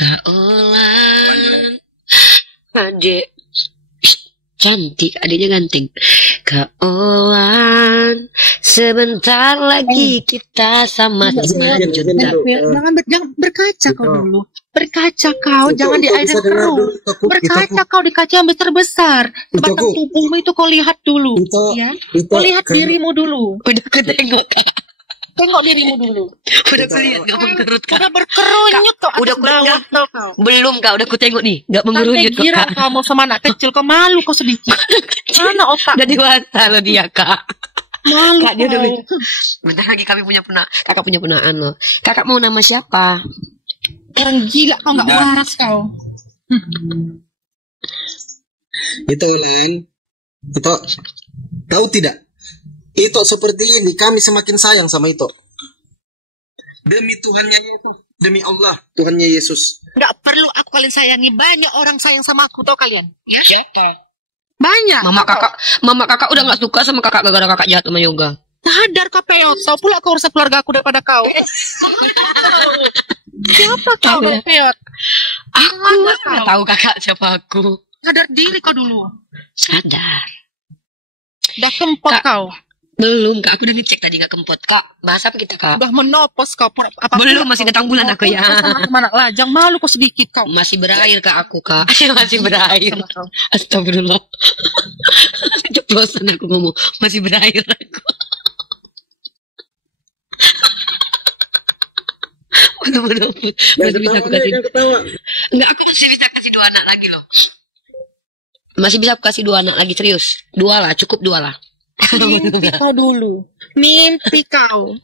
Kaolan. Adik cantik, adiknya ganteng. Kaolan, sebentar lagi kita sama-sama juta. Jangan berkaca kau dulu. Berkaca kau, jangan di air keruh. Berkaca kau di kaca yang besar-besar. Sebatang tubuhmu itu kau lihat dulu. Ya, kau lihat dirimu dulu. Udah aku tengok. Tengok dirimu dulu. Udah aku lihat gak mengerut kak. Udah berkerunyut kau. Udah aku lihat. Belum kak, udah aku tengok nih. Gak Sampai mengerunyut kok kira kak. kamu sama anak kecil, kau malu kau sedikit. Mana otak? Udah dewasa loh dia kak. Malu Kak dia udah kau. bentar lagi kami punya kakak punya ponaan loh. Kakak mau nama siapa? Orang gila kau, nggak waras kau. Itu Len, itu tahu tidak? Itu seperti ini, kami semakin sayang sama itu. Demi Tuhannya Yesus, demi Allah Tuhannya Yesus. Nggak perlu aku kalian sayangi, banyak orang sayang sama aku, tau kalian? Ya? Banyak. Mama kakak udah nggak suka sama kakak gara-gara kakak jahat sama Yoga. Sadar kau Peot, tau pula kau urus keluarga aku daripada kau. Siapa kau Peot? Aku nggak tahu kakak siapa aku. Sadar diri kau dulu. Sadar. Udah kempot Kak, kau. Belum kak, aku udah ngecek tadi nggak kempot kak. Bahas apa kita kak? Udah menopos kau. Belum, masih datang bulan aku ya. Mana lajang, malu kau sedikit kau. Masih berair kak aku kak. Masih berair. Astagfirullah. Ceplosan aku ngomong. Masih berair aku. Waduh. Masih bisa aku kasih. Enggak, aku masih bisa kasih 2 anak lagi loh. Masih bisa aku kasih 2 anak lagi, serius. 2 lah, cukup 2 lah. Mimpi kau dulu. Mimpi kau.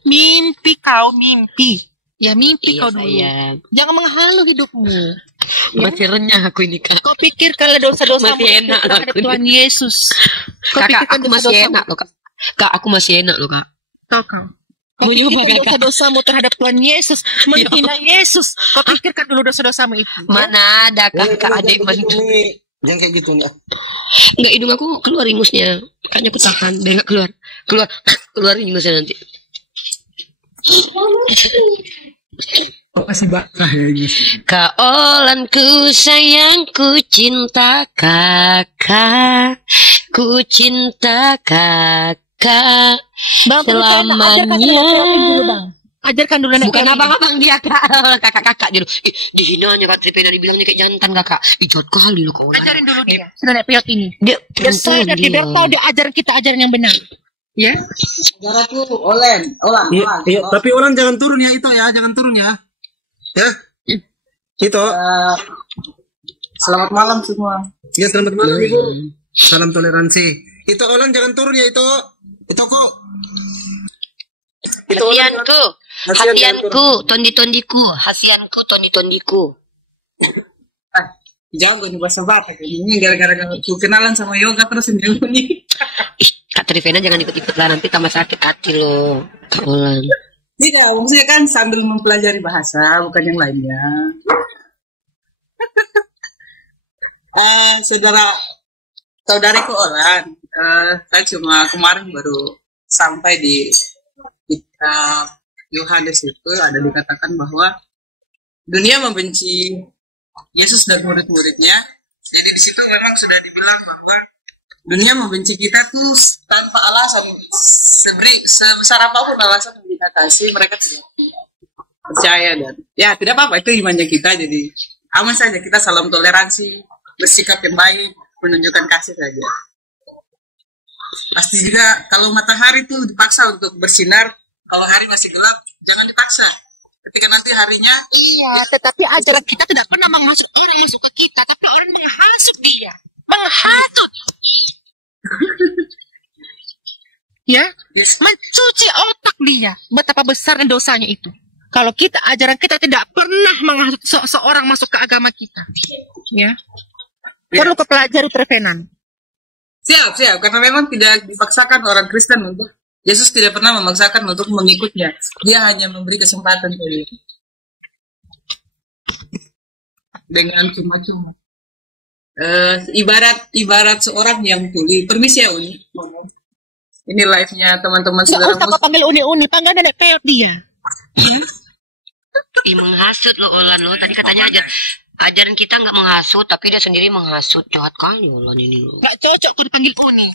Ya mimpi Iya, kau dulu. sayang. Jangan menghalu hidupmu. Masih renyah aku ini kak. Kau pikir kalau dosa-dosa Masih enak lah terhadap aku Tuhan Yesus. Kau Kakak, pikirkan aku masih dosa-dosamu. enak loh kak. Kak, aku masih enak loh kak. Kau. Mau nyoba Pikirkan kakak? dosa-dosamu terhadap Tuhan Yesus, menghina Yesus. Kau pikirkan dulu dosa-dosamu itu. Mana ada kakak adik mantu. Jangan kayak gitu nih. Enggak, hidung aku keluar ingusnya. Makanya aku tahan, biar enggak keluar ingusnya nanti. Kok masih bakah ya ini? Kaolanku sayangku cinta kakak. Ku cinta kakak. Bang, selamanya. Ajarkan dulu anak Bukan Peot ini. abang-abang dia kak. Kakak-kakak dulu. Dihinanya kak Tripena, dibilangnya kayak jantan kakak. Ijot kali lo kau. Ajarin dulu dia. Sudah naik Peot ini. Dia Biar sadar, dia biar tahu dia ajaran kita ajaran yang benar. Ya? Saudaraku Olan. Iya, tapi Olan jangan turun ya itu ya, jangan turun ya. Ya. Itu. Selamat malam semua. Ya, selamat malam Ibu. Salam toleransi. Itu Olan jangan turun ya itu. Itu kok. Itu Olan. Hasianku, tondi-tondiku. Jago nih bahasa Batak ini gara-gara aku kenalan sama Yoga terus ini. Ih, Kak Trivena jangan ikut-ikut lah, nanti tambah sakit hati loh, Kak Olan. Tidak, maksudnya kan sambil mempelajari bahasa bukan yang lainnya. Saudaraku Olan, saya cuma kemarin baru sampai di kitab Yohanes itu ada dikatakan bahwa dunia membenci Yesus dan murid-muridnya. Jadi di situ memang sudah dibilang bahwa dunia membenci kita tuh tanpa alasan. Sebesar apapun alasan yang kita kasih, mereka tidak percaya dan ya tidak apa-apa, itu imannya kita. Jadi aman saja, kita salam toleransi, bersikap yang baik, menunjukkan kasih saja. Pasti juga kalau matahari tuh dipaksa untuk bersinar, kalau hari masih gelap, jangan dipaksa. Ketika nanti harinya, Iya, tetapi ajaran kita tidak pernah menghasut orang masuk ke kita, tapi orang menghasut dia. Menghasut. Ya, mencuci otak dia. Betapa besarnya dosanya itu. Kalau kita, ajaran kita tidak pernah menghasut seorang masuk ke agama kita. Ya. Perlu kepelajari Trevenan. siap, karena memang tidak dipaksakan orang Kristen untuk, Yesus tidak pernah memaksakan untuk mengikutnya. Dia hanya memberi kesempatan saja. Dengan cuma-cuma. Ibarat seorang yang tuli. Permisi ya Uni. Ini live-nya teman-teman Tidak saudara usah kau panggil uni-uni, panggil nenek Peot dia. Ih, menghasut lo Olan lo. Tadi katanya ajaran kita nggak menghasut, tapi dia sendiri menghasut. Jahat kali Olan ini lo. Nggak cocok tuh dipanggil kuning.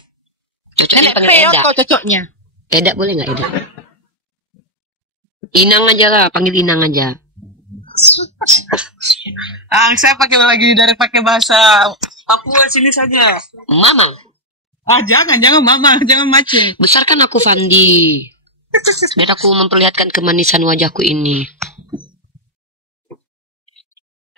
Cocoknya Nenek panggil peot Eda. kau cocoknya. Eda boleh nggak Eda? Inang aja lah, panggil Inang aja. Saya pakai lagi dari pakai bahasa Papua sini saja. Mamang. Jangan mama, jangan macet. Besarkan aku Fandi. Biar aku memperlihatkan kemanisan wajahku ini.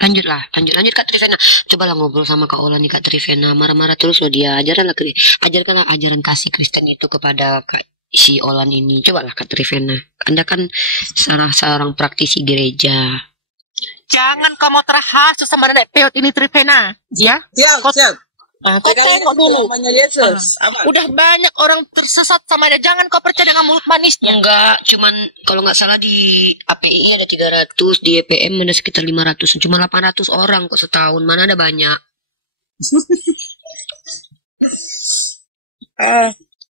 Lanjut Kak Trivena. Cobalah ngobrol sama Kak Olan nih Kak Trivena. Marah-marah terus loh dia. Ajarkanlah ajaran kasih Kristen itu kepada si Olan ini. Cobalah Kak Trivena. Anda kan salah seorang praktisi gereja. Jangan kau mau terhasut sama nenek peot ini Trivena. Ya? Siap. Kau tengok dulu. Namanya Yesus. Udah banyak orang tersesat sama dia. Jangan kau percaya dengan mulut manisnya. Enggak, cuman kalau nggak salah di API ada 300, di EPM ada sekitar 500, cuma 800 orang kok setahun, mana ada banyak.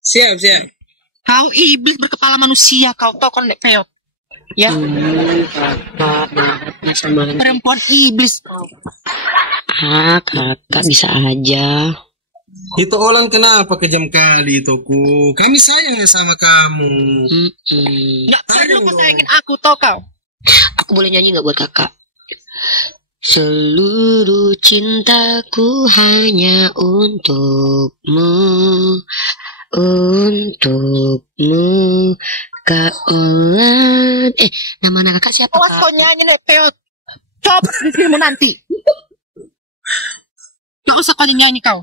Siap. Kau iblis berkepala manusia, kau tahu kan nenek peot. Ya, Sama perempuan iblis. kakak bisa aja. Itu Olan kenapa kejam kali itu ku? Kami sayang sama kamu. Nggak perlu kau sayangin aku, tau kau. Aku boleh nyanyi nggak buat kakak? Seluruh cintaku hanya untukmu, Kak Olan. Nama anak kakak siapa Awas Kak? kau nyanyi nenek peot. Coba di filmmu nanti. Gak usah kau nyanyi kau.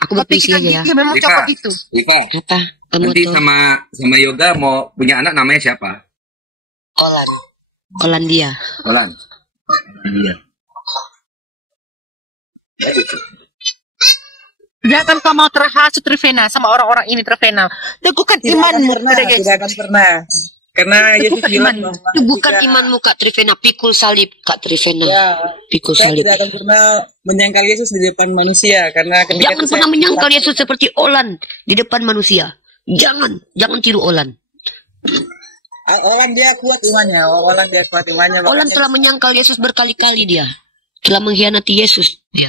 Aku berpuisi aja ya. Memang Rika. cocok itu. Rika, Apa? Kamu nanti tuh sama Yoga mau punya anak namanya siapa? Polandia. Olan. Iya. Jangan kau mau terhasut Trivena sama orang-orang ini Trivena. Teguhkan imanmu pada Yesus. Tidak akan pernah. Karena Yesus bilang bahwa Itu bukan imanmu Kak Trivena, pikul salib Kak Trivena. ya, Pikul saya salib. tidak akan pernah menyangkal Yesus di depan manusia karena ketika Jangan itu pernah saya- menyangkal Yesus seperti Olan di depan manusia. Jangan tiru Olan. Olan dia kuat imannya. Olan telah menyangkal Yesus berkali-kali dia. Telah mengkhianati Yesus dia.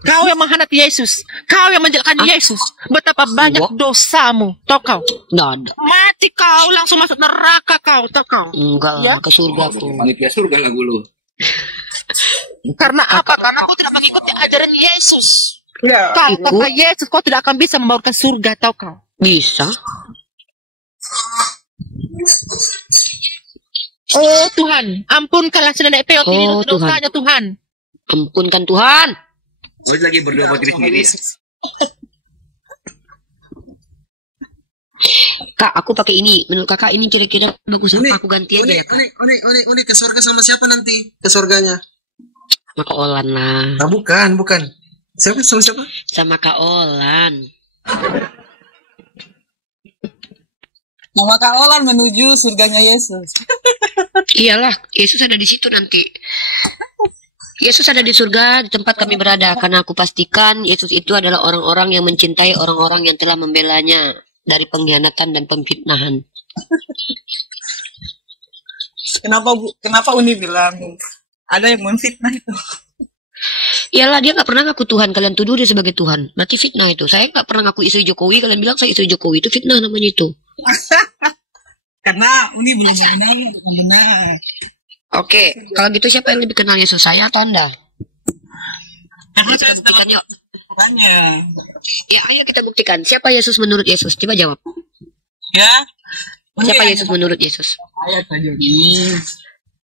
Kau yang mengkhianati Yesus. Kau yang menjelekkan Yesus. Betapa banyak dosamu. Tahu kau? Nggak ada. Mati kau langsung masuk neraka kau. Tahu kau? Enggak lah, Ya? ke surga aku. Panitia surga lagu lu. Karena apa? Karena kau tidak mengikuti ajaran Yesus. Ya, Tanpa Yesus kau tidak akan bisa membawakan surga. Tahu kau? Bisa. Oh Tuhan, ampunkanlah si nenek peot ini Oh, dosanya Tuhan. Ampunkan Tuhan. Gue lagi berdoa buat diri sendiri ya. Kak, aku pakai ini. Menurut kakak ini kira-kira bagus apa? Aku ganti aja ya Kak. Uni ke surga sama siapa nanti? Ke surganya? Sama Kak Olan lah. Ah, bukan. Siapa? Sama siapa? Sama Kak Olan. nama Kak Olan menuju surganya Yesus. Iyalah, Yesus ada di situ nanti. Yesus ada di surga di tempat kami berada. Karena aku pastikan Yesus itu adalah orang-orang yang mencintai orang-orang yang telah membelanya dari pengkhianatan dan pemfitnahan. Kenapa Uni bilang ada yang memfitnah itu? Iyalah, dia nggak pernah ngaku Tuhan. Kalian tuduh dia sebagai Tuhan. Berarti fitnah itu. Saya nggak pernah ngaku istri Jokowi. Kalian bilang saya istri Jokowi. Itu fitnah namanya itu. Karena Uni belum mengenal dengan benar. Oke, kalau gitu siapa yang lebih kenal Yesus? Saya atau Anda? Karena Kita saya buktikan yuk. makanya Ya, ayo kita buktikan. Siapa Yesus menurut Yesus? Coba jawab. ya. Siapa Yesus menurut Yesus? Saya tanya ini.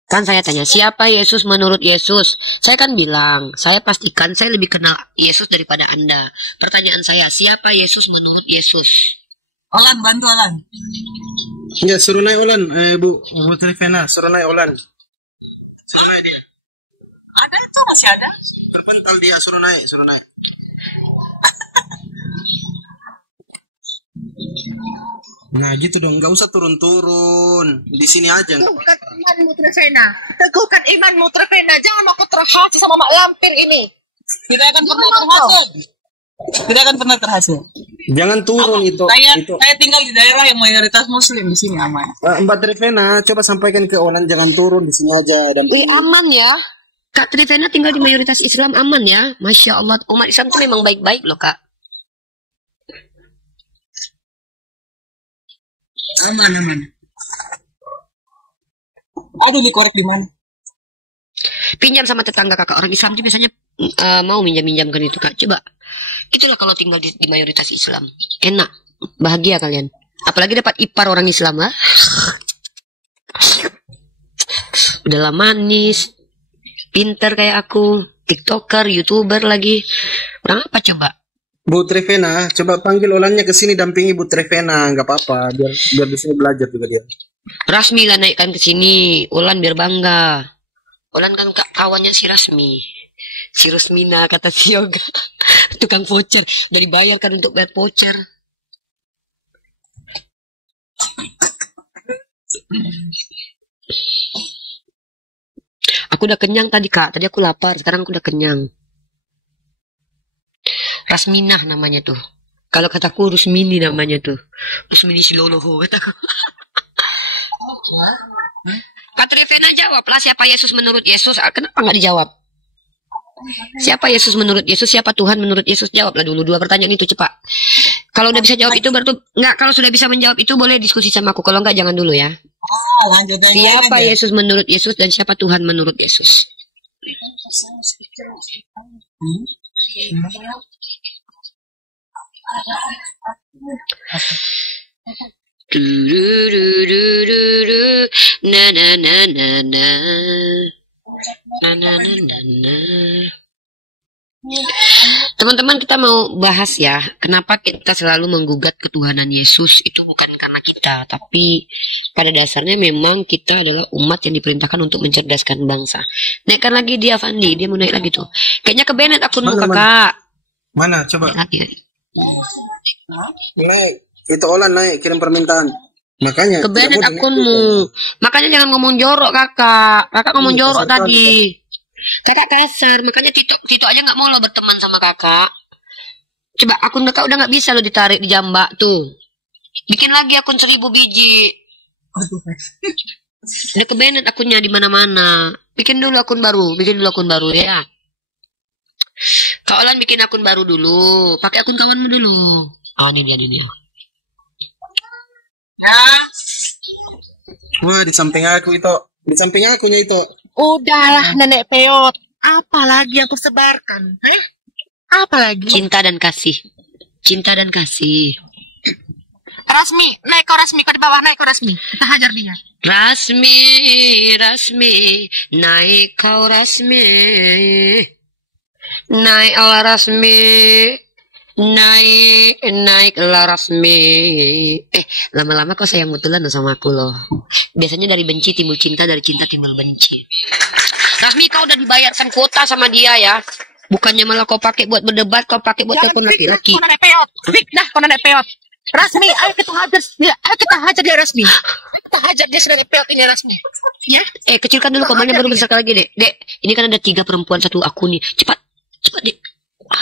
Kan saya tanya, siapa Yesus menurut Yesus? Saya kan bilang, saya pastikan saya lebih kenal Yesus daripada Anda. Pertanyaan saya, siapa Yesus menurut Yesus? Olan, bantu Olan. Ya, suruh naik Olan. Bu Trivena, suruh naik Olan. Ada itu masih ada. Bentar dia, suruh naik. Nah gitu dong, nggak usah turun-turun. Di sini aja. Teguhkan imanmu Trivena. Teguhkan imanmu Trivena. Jangan mau terhasut sama mak lampir ini. Tidak akan pernah terhasut. Tidak akan pernah terhasut. Jangan turun itu. Saya tinggal di daerah yang mayoritas muslim, di sini aman. Mbak Trivena, coba sampaikan ke Olan jangan turun di sini aja dan Aman ya. Kak Trivena tinggal di mayoritas Islam, aman ya. Masya Allah, umat Islam itu memang baik-baik loh Kak. Aman. Aduh, dikorek di mana? Pinjam sama tetangga kakak. Orang Islam itu biasanya mau minjam-minjamkan itu Kak. Coba. Itulah kalau tinggal di mayoritas Islam. Enak. Bahagia kalian. Apalagi dapat ipar orang Islam lah. Udahlah manis. Pinter kayak aku. TikToker, YouTuber lagi. Kurang apa coba? Bu Trivena, coba panggil Olannya ke sini dampingi Bu Trivena, nggak apa-apa, biar bisa belajar juga dia. Rasmi lah naikkan ke sini. Olan biar bangga. Olan kan kawannya si Rasmi. Si Rusmina kata si Yoga. Tukang voucher. Udah dibayarkan untuk bayar voucher. Aku udah kenyang tadi Kak. Tadi aku lapar. Sekarang aku udah kenyang. Rasminah namanya tuh. Kalau kataku Rusmini namanya tuh. Rusmini Siloloho kataku. Kak Trivena jawab lah, siapa Yesus menurut Yesus? Kenapa nggak dijawab? Siapa Yesus menurut Yesus? Siapa Tuhan menurut Yesus? Jawablah dulu 2 pertanyaan itu cepat. Kalau udah bisa jawab itu berarti nggak. Kalau sudah bisa menjawab itu boleh diskusi sama aku. Kalau nggak jangan dulu ya. Lanjut aja. Siapa Yesus menurut Yesus dan siapa Tuhan menurut Yesus? Na na na na na na na na na na. Teman-teman, kita mau bahas ya, kenapa kita selalu menggugat ketuhanan Yesus. Itu bukan karena kita, tapi pada dasarnya memang kita adalah umat yang diperintahkan untuk mencerdaskan bangsa. Naikkan lagi dia, Fandi, dia mau naik lagi tuh. Kayaknya ke Bennett akunmu kakak. Mana? Coba. Naik lagi. Naik. Itu Olan naik kirim permintaan. Makanya. Ke Bennett akunmu. Makanya jangan ngomong jorok kakak. Kakak ngomong jorok tadi. Kakak kasar, makanya Tito aja nggak mau lo berteman sama kakak. Coba akun kakak udah nggak bisa lo ditarik di jambak tuh. Bikin lagi akun 1000 biji. Udah ke Bennett akunnya di mana-mana. Bikin dulu akun baru ya. Kak Olan bikin akun baru dulu. Pakai akun kawanmu dulu. Oh ini dia. Wah, di samping aku itu. Di samping akunya itu. Udahlah nenek peot. Apalagi yang kau sebarkan? Apalagi? Cinta dan kasih. Rasmi, naik kau Rasmi, kau di bawah naik kau Rasmi. Kita hajar dia. Rasmi, naik kau Rasmi. Naiklah Rasmi. Naiklah Rasmi. Lama-lama kau sayang betulan sama aku loh. Biasanya dari benci timbul cinta, dari cinta timbul benci. Rasmi, kau udah dibayarkan kuota sama dia ya. Bukannya malah kau pakai buat berdebat, kau pakai buat telepon laki-laki. Kau nenek peot. Rasmi, ayo kita hajar dia. Dia Rasmi. Kita hajar dia nenek peot ini Rasmi. Ya? Kecilkan dulu komannya baru besar lagi, Dek. Dek, ini kan ada 3 perempuan 1 akun nih. Cepat, Dek.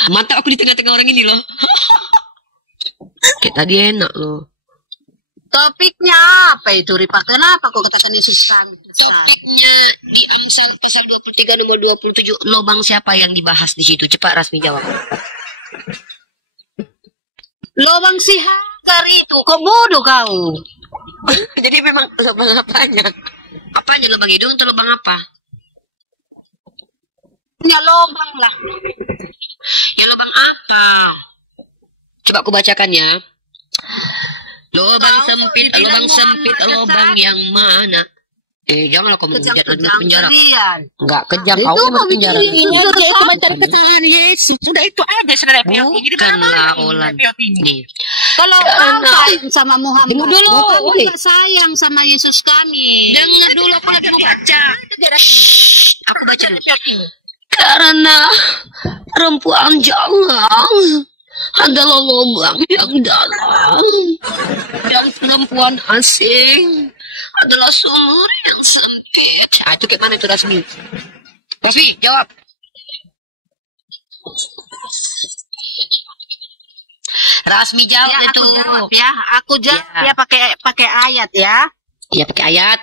Mantap aku di tengah-tengah orang ini loh. Kayak tadi enak loh. Topiknya apa itu, Ripa? Kenapa kok katakan Yesus kami? Topiknya di Amsal pasal 23 nomor 27. Lobang siapa yang dibahas di situ? Cepat Rasmi jawab. Lobang si Hagar itu. Kok bodoh kau? Jadi memang lobang apanya? Apanya lobang hidung atau lobang apa? Ya lobang lah. Ya lobang apa? Coba aku bacakan ya. Lobang sempit, lobang yang mana? Janganlah kamu menghujat di penjara. Enggak kejam, kau yang masuk penjara. Cuma cari kesalahan Yesus. Sudah itu aja saudara peot ini. Bukanlah Olan. Nih. Kalau kau sayang sama Muhammad, Dengar dulu, kau juga sayang sama Yesus kami. Dengar dulu, aku lagi baca. Aku baca dulu. Karena perempuan jangan adalah lubang yang dalam, dan perempuan asing adalah sumur yang sempit. Itu kayak mana itu Rasmi? Rasmi, jawab. Rasmi jawab Ya, itu. aku jawab ya. Aku jawab Ya. ya pakai ayat ya. Iya pakai ayat.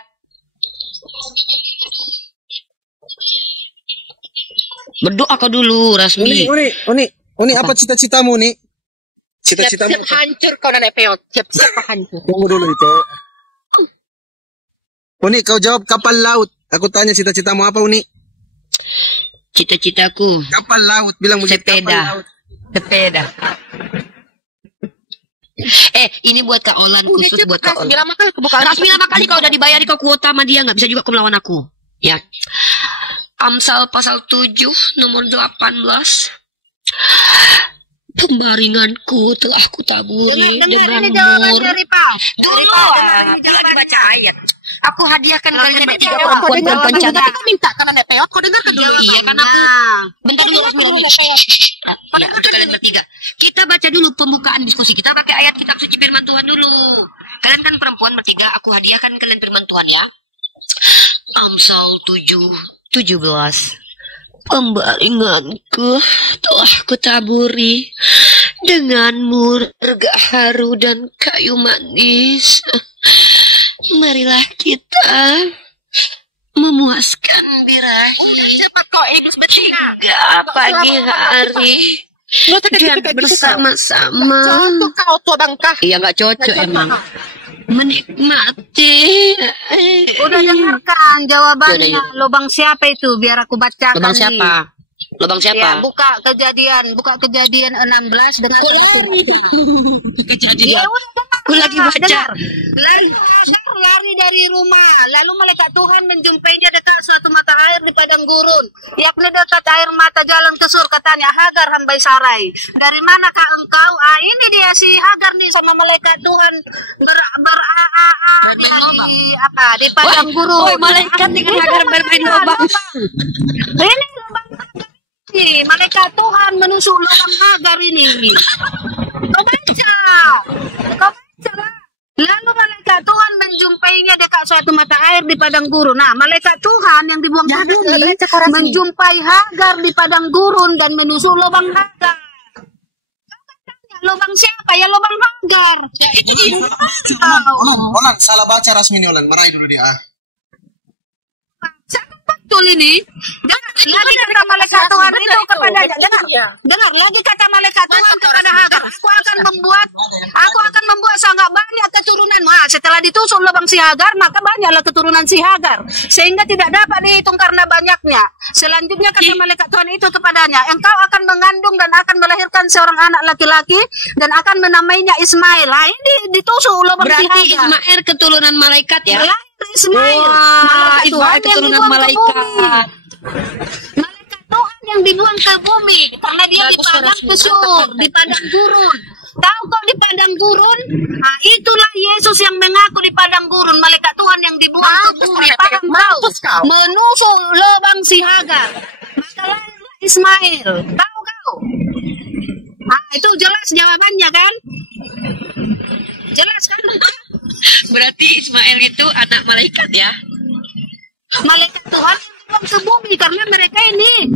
Berdoa kau dulu, Rasmi. Uni, apa cita-citamu, Uni? Cita-citamu Siap-siap apa? hancur kau nenek peot. Siap-siap hancur. Tunggu dulu itu. Uni, kau jawab kapal laut. Aku tanya cita-citamu apa, Uni? Cita-citaku Kapal laut, bilang begitu. Kapal sepeda. laut. Sepeda. Ini buat Kak Olan, khusus buat Kak Olan. Rasmi lama kali kebuka. Rasmi lama kali kau udah dibayari kau kuota sama dia, nggak bisa juga kau melawan aku. Ya. Amsal pasal 7 nomor 18. Pembaringanku telah kutaburi Dengar ini jawaban denganmu. dari Pak. Dulu baca ayat. Aku hadiahkan kalian bertiga Kau perempuan dengar perempuan kan cantik. kita minta kan nenek peot. Kau dengar kan dulu. Iya kan aku. Bentar dulu Rasmi lagi. Ya, untuk kalian bertiga. Kita baca dulu pembukaan diskusi. Kita pakai ayat kitab suci firman Tuhan dulu. Kalian kan perempuan bertiga, aku hadiahkan kalian firman Tuhan ya. Amsal 7:17. Pembaringanku telah kutaburi dengan murga haru dan kayu manis. Marilah kita memuaskan birahi Cepat kau iblis betina. hingga pagi hari dan bersama-sama. Contoh kau tua bangka. Iya nggak cocok emang. Menikmati. Udah dengarkan jawabannya. Yaudah, Lubang siapa itu? Biar aku bacakan. Lubang nih. siapa? Lubang Ya, siapa? buka kejadian 16 dengan Kejadian. Ya udah, Aku lagi baca. dengar. Lari dari rumah, lalu malaikat Tuhan menjumpainya dekat suatu mata air di padang gurun, yakni dekat air mata jalan ke sur. Katanya, Hagar hambai Sarai, dari manakah engkau? Ini dia si Hagar nih sama malaikat Tuhan Bermain lobang. di padang gurun. Woi, malaikat dengan Hagar bermain lobang. Ini lubang ini malaikat Tuhan menusuk lubang Hagar ini. Kau baca lah. Lalu malaikat Tuhan menjumpainya dekat suatu mata air di padang gurun. Nah, malaikat Tuhan yang dibuang ke bumi menjumpai Hagar di padang gurun dan menusuk lubang Hagar. Lubang siapa? Ya lubang Hagar. Ya, itu dia. Olan, salah baca Rasmi ini, Olan. Marahi dulu dia. Betul ini. Dengar lagi kata malaikat Tuhan itu kepadanya. Dengar lagi kata malaikat Tuhan kepada Hagar. Aku akan membuat sangat banyak keturunan. Nah, setelah ditusuk lubang si Hagar, maka banyaklah keturunan si Hagar. Sehingga tidak dapat dihitung karena banyaknya. Selanjutnya kata malaikat Tuhan itu kepadanya, engkau akan mengandung dan akan melahirkan seorang anak laki-laki dan akan menamainya Ismail. Nah, ini ditusuk lubang si Berarti Hagar. Ismail keturunan malaikat ya? Lahir Ismail. Wah, Malaikat Tuhan Ismail yang keturunan dibuang ke malaikat. bumi. Malaikat Tuhan yang dibuang ke bumi karena dia di padang kesur, di padang gurun. Tahu kok di padang gurun? Nah, itulah Yesus yang mengaku di padang gurun, malaikat Tuhan yang dibuang ke bumi. Paham kau? Menusuk lubang si Hagar. Maka lahirlah Ismail. Tahu kau? Nah, itu jelas jawabannya kan? Jelas kan? Berarti Ismail itu anak malaikat ya? Malaikat Tuhan yang ke bumi karena mereka ini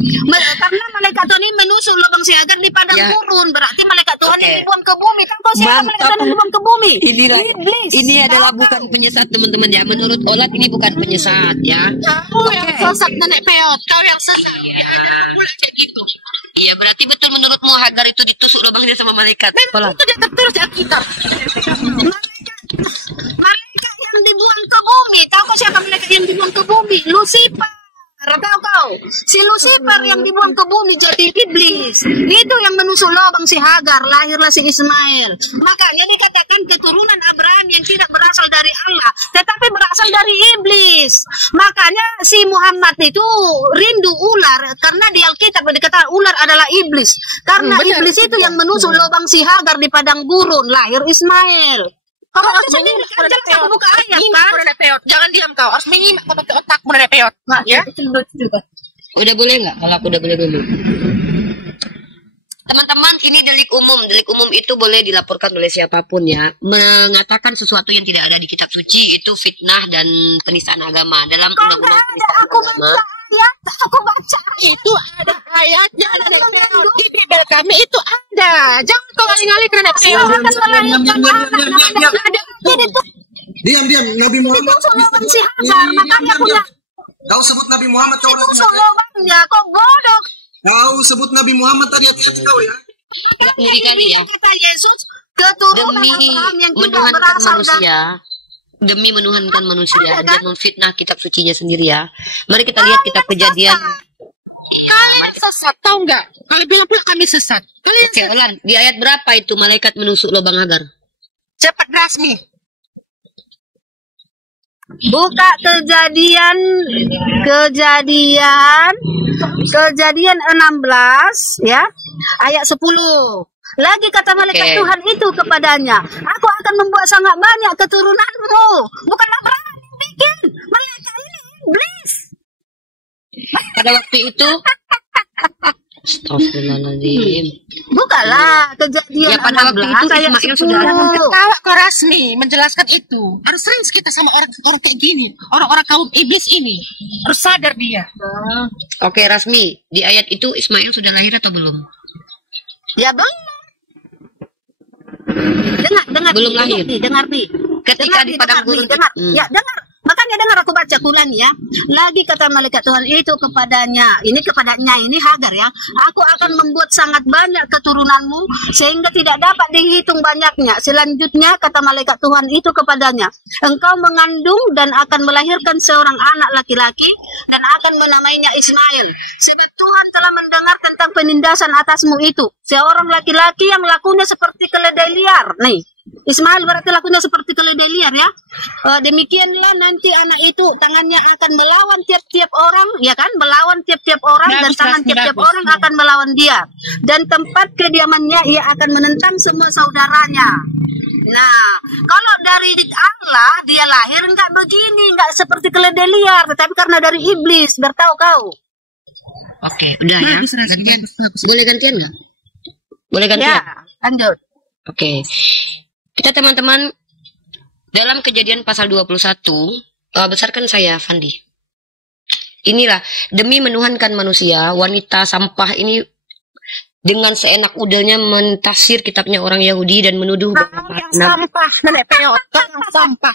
karena malaikat Tuhan ini menusuk lubang si Hagar di padang Ya. gurun, berarti malaikat Tuhan Oke. yang dibuang ke bumi. Kan kau siapa Mantap. malaikat Tuhan yang dibuang ke bumi? Iblis. Ini adalah bukan penyesat teman-teman ya. Menurut Olat ini bukan penyesat ya. Kau yang sesat nenek peot. Kau yang sesat. Iya. Ya, ada pula kayak gitu. Iya berarti betul menurutmu Hagar itu ditusuk lubangnya sama malaikat. Memang itu dia tertulis di Alkitab. Malaikat yang dibuang ke bumi. Tahu kau siapa malaikat yang dibuang ke bumi? Lucifer. Tahu kau? Si Lucifer yang dibuang ke bumi jadi iblis. Itu yang menusuk lubang si Hagar, lahirlah si Ismail. Makanya dikatakan keturunan Abraham yang tidak berasal dari Allah, tetapi berasal dari iblis. Makanya si Muhammad itu rindu ular karena di Alkitab dikatakan ular adalah iblis. Karena Benar. iblis itu yang menusuk lubang si Hagar di padang gurun, lahir Ismail. Kalau Harus sendiri menyimak kan jelas aku buka ayat Nyimak kan? nenek peot. Jangan diam kau. Harus menyimak kau pakai otakmu nenek peot. Ya. Udah boleh nggak? Kalau aku udah boleh dulu. Teman-teman, ini delik umum. Delik umum itu boleh dilaporkan oleh siapapun ya. Mengatakan sesuatu yang tidak ada di kitab suci itu fitnah dan penistaan agama. Dalam undang-undang penistaan agama. Aku baca Itu ada ayatnya nenek peot. Di Bible kami itu ada. Jangan kau ngali karena Kau akan melahirkan anak. Diam. Nabi Muhammad. Itu sologan si Hagar, makanya punya. Kau sebut Nabi Muhammad kau Itu sologannya, kok bodoh. Kau sebut Nabi Muhammad tadi hati-hati kau ya. Ngeri kali ya. Kata Yesus, keturunan Demi Abraham yang juga menuhankan berasal dari manusia, demi menuhankan manusia Ada, dan kan? memfitnah kitab sucinya sendiri ya. Mari kita lihat kitab Kejadian. kalian sesat, tahu nggak? Kalian bilang pula kami sesat. Kalian Oke, Olan, di ayat berapa itu malaikat menusuk lubang Hagar? cepat Rasmi. buka kejadian 16 ya ayat 10. Lagi kata malaikat Oke. Tuhan itu kepadanya, aku akan membuat sangat banyak keturunanmu. Bukan Abraham yang bikin, malaikat ini iblis. Pada waktu itu Astagfirullahaladzim. Bukalah kejadian Ya, pada waktu 16 itu ayat Ismail sudah 10. Ketawa kok Rasmi menjelaskan itu. Harus serius kita sama orang kayak gini. Orang-orang kaum iblis ini. Harus sadar dia. Oke, Rasmi, di ayat itu Ismail sudah lahir atau belum? Ya belum. Dengar Belum nih, lahir. dengar nih. Ketika di padang gurun. Dengar. Ya, dengar. Makanya dengar aku baca ulang ya. Lagi kata malaikat Tuhan itu kepadanya, ini Hagar ya. Aku akan membuat sangat banyak keturunanmu sehingga tidak dapat dihitung banyaknya. Selanjutnya kata malaikat Tuhan itu kepadanya, engkau mengandung dan akan melahirkan seorang anak laki-laki dan akan menamainya Ismail. Sebab Tuhan telah mendengar tentang penindasan atasmu itu. Seorang laki-laki yang lakunya seperti keledai liar. Nih, Ismail berarti lakunya seperti keledai liar ya. Demikianlah nanti anak itu tangannya akan melawan tiap-tiap orang, ya kan? Melawan tiap-tiap orang dan Bagus, tangan Rasmi, tiap-tiap bagus. orang akan melawan dia. Dan tempat kediamannya ia akan menentang semua saudaranya. Nah, kalau dari Allah dia lahir nggak begini, nggak seperti keledai liar, tetapi karena dari iblis, bertahu kau. Oke, udah ya. Boleh gantian nggak? Boleh gantian? Ya, lanjut. Oke. Kita teman-teman dalam Kejadian pasal 21, besarkan saya Fandi. Inilah demi menuhankan manusia, wanita sampah ini dengan seenak udahnya mentafsir kitabnya orang Yahudi dan menuduh Kau bahwa yang sampah, nenek peot. Kau yang sampah.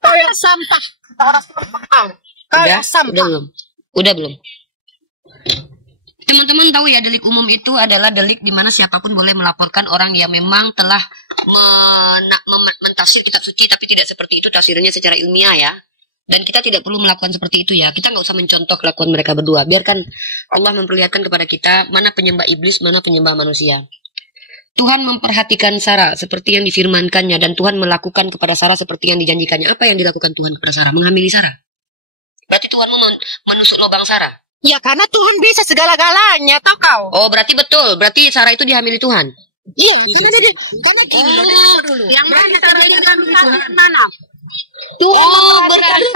Kau yang sampah. Kau yang sampah. Udah belum? Teman-teman tahu ya, delik umum itu adalah delik di mana siapapun boleh melaporkan orang yang memang telah mentafsir kitab suci tapi tidak seperti itu tafsirnya secara ilmiah ya. Dan kita tidak perlu melakukan seperti itu ya. Kita nggak usah mencontoh kelakuan mereka berdua. Biarkan Allah memperlihatkan kepada kita mana penyembah iblis, mana penyembah manusia. Tuhan memperhatikan Sarah seperti yang difirmankannya dan Tuhan melakukan kepada Sarah seperti yang dijanjikannya. Apa yang dilakukan Tuhan kepada Sarah? Menghamili Sarah. Berarti Tuhan menusuk lubang Sarah. Ya karena Tuhan bisa segala-galanya, tahu kau? Oh, berarti betul. Berarti Sarah itu dihamili Tuhan. Iya, karena gini loh, dengar dulu. Yang mana Sarah itu yang mana? Oh, berarti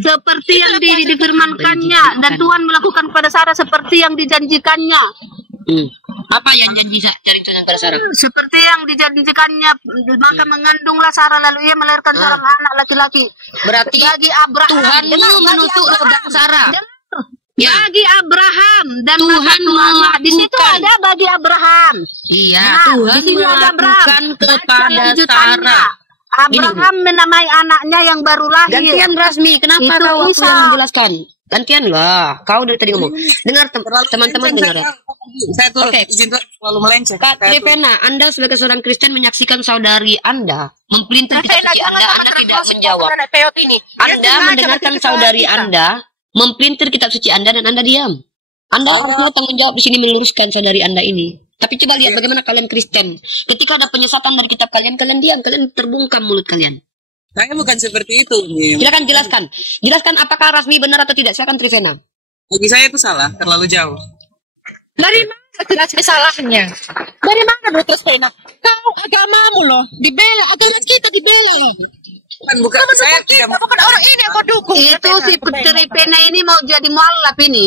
Seperti yang difirmankannya dan Tuhan melakukan pada Sarah seperti yang dijanjikannya. Apa yang janji dari Tuhan pada Sarah? Seperti yang dijanjikannya, maka mengandunglah Sarah lalu ia melahirkan seorang anak laki-laki. Berarti Bagi Abraham, Tuhanmu dengar, bagi menusuk Abraham. lubang Sarah. Dengar. Ya. Bagi Abraham dan Tuhan maka Tuhan di situ melakukan. ada bagi Abraham. Iya, Nah, Tuhan di sini ada Abraham. melakukan kepada Lanjutannya, Sarah. Abraham menamai anaknya yang baru lahir. Gantian Rasmi, kenapa Itu kau aku Isa. yang menjelaskan? Gantian lah, kau dari tadi ngomong. Dengar teman-teman dengar ya. Saya tuh Oke. izin tuh selalu melenceng. Kak Saya tuh- Trivena, Anda sebagai seorang Kristen menyaksikan saudari Anda mempelintir kitab suci Anda tidak menjawab. Nenek peot ini. Anda mendengarkan saudari Anda mempelintir kitab suci Anda dan Anda diam. Anda harusnya tanggung jawab di sini meluruskan saudari Anda ini. Tapi coba lihat bagaimana kalian Kristen. Ketika ada penyesatan dari kitab kalian, kalian diam, kalian terbungkam mulut kalian. Saya bukan seperti itu. Nim. Silakan jelaskan. Jelaskan apakah Rasmi benar atau tidak. Silakan Trivena. Bagi saya itu salah, terlalu jauh. Dari mana jelas salahnya? Dari mana lu terus pena? Kau agamamu loh, dibela, agama kita dibela loh. Bukan saya tidak mau. Bukan orang ini yang kau dukung. Itu si Putri Pena ini mau jadi mualaf ini.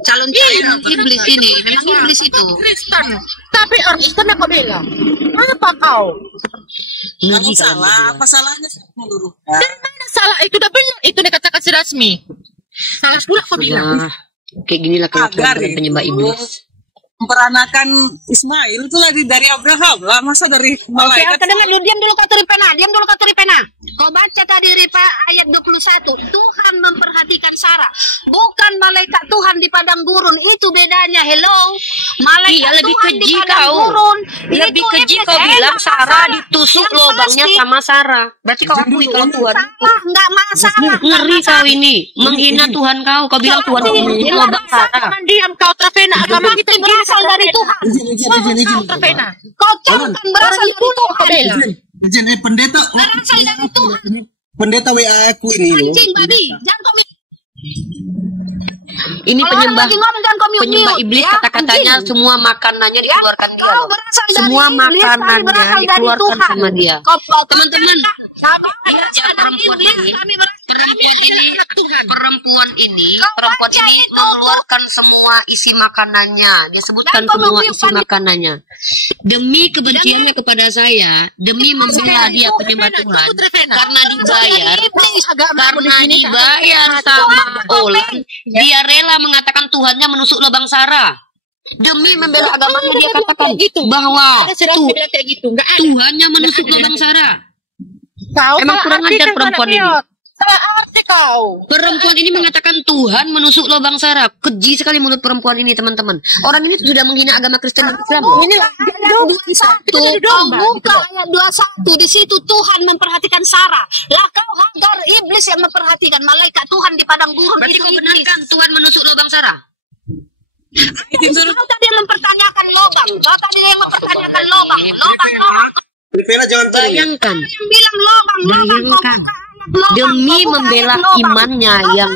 Calon-calon iblis ini. Memang iblis itu. Kristen, tapi orang Kristen yang kau bela. Apa kau? Kamu salah. Apa salahnya saya meluruskan? Dari mana salah itu? Udah benar itu dikatakan si Rasmi. Salah pula kau bilang. Nah, kayak ginilah kelakuan Agar para itu. penyembah iblis. memperanakan Ismail itu dari Abraham lah, masa dari Oke, malaikat? dengar dulu, diam dulu kau Ripena, diam dulu kau Ripena. Kau baca tadi Ripa ayat 21. Tuhan memperhatikan Sarah, bukan malaikat Tuhan di padang gurun. Itu bedanya. Hello. Malaikat Iya, lebih Tuhan di keji padang kau. gurun. Lebih Itu keji iblis. kau bilang Enggak Sarah masalah. ditusuk Yang lubangnya pasti, sama Sarah. Berarti kau akui kalau Tuhan. salah, enggak masalah. Ngeri kau ini, menghina Tuhan kau. Kau bilang Tuhan itu menusuk lubang Sarah. Jangan diam kau Trevena, agama kita Berasal dari Tuhan. Izin. Trevena. Kau camkan berasal dari Tuhan. Izin, pendeta. Berasal dari Tuhan. Pendeta WA aku ini. Anjing babi, jangan kau Ini Kalau penyembah lagi ngomong jangan kau penyembah mute-mute, iblis, ya, kata-katanya anjing. semua makanannya dikeluarkan dia. Kau berasal dari Semua iblis, kami makanannya berasal dari dikeluarkan Tuhan. sama dia. Teman-teman, kami berasal dari perempuan iblis, ini, kami berasal perempuan ini Kau baca itu. mengeluarkan semua isi makanannya. Dia sebutkan Dan kau semua isi mengguyupkan- makanannya. Demi kebenciannya kepada saya, demi membela dia penyembah Tuhan, karena dibayar, karena dibayar sama Olan, dia rela mengatakan Tuhannya menusuk lubang Sarah. Demi membela agamanya dia katakan bahwa Ada surat bilang kayak gitu, enggak ada. Tuhannya menusuk lubang Sarah. Kau Emang kurang ajar perempuan ini. Salah arti kau. Perempuan ini mengatakan Tuhan menusuk lubang Sarah. Keji sekali mulut perempuan ini, teman-teman. Orang ini sudah menghina agama Kristen dan Islam. Ayat 21, kau buka ayat 21, di situ Tuhan memperhatikan Sarah. Lah kau Hagar, iblis yang memperhatikan malaikat Tuhan di padang gurun. Berarti Itu kau iblis. benarkan Tuhan menusuk lubang Sarah? Kau tadi yang mempertanyakan lubang. Kau tadi yang mempertanyakan lubang. Lubang. Rivena jangan tanya. Bayangkan, Yang bilang lubang. bayangkan. Demi membela imannya yang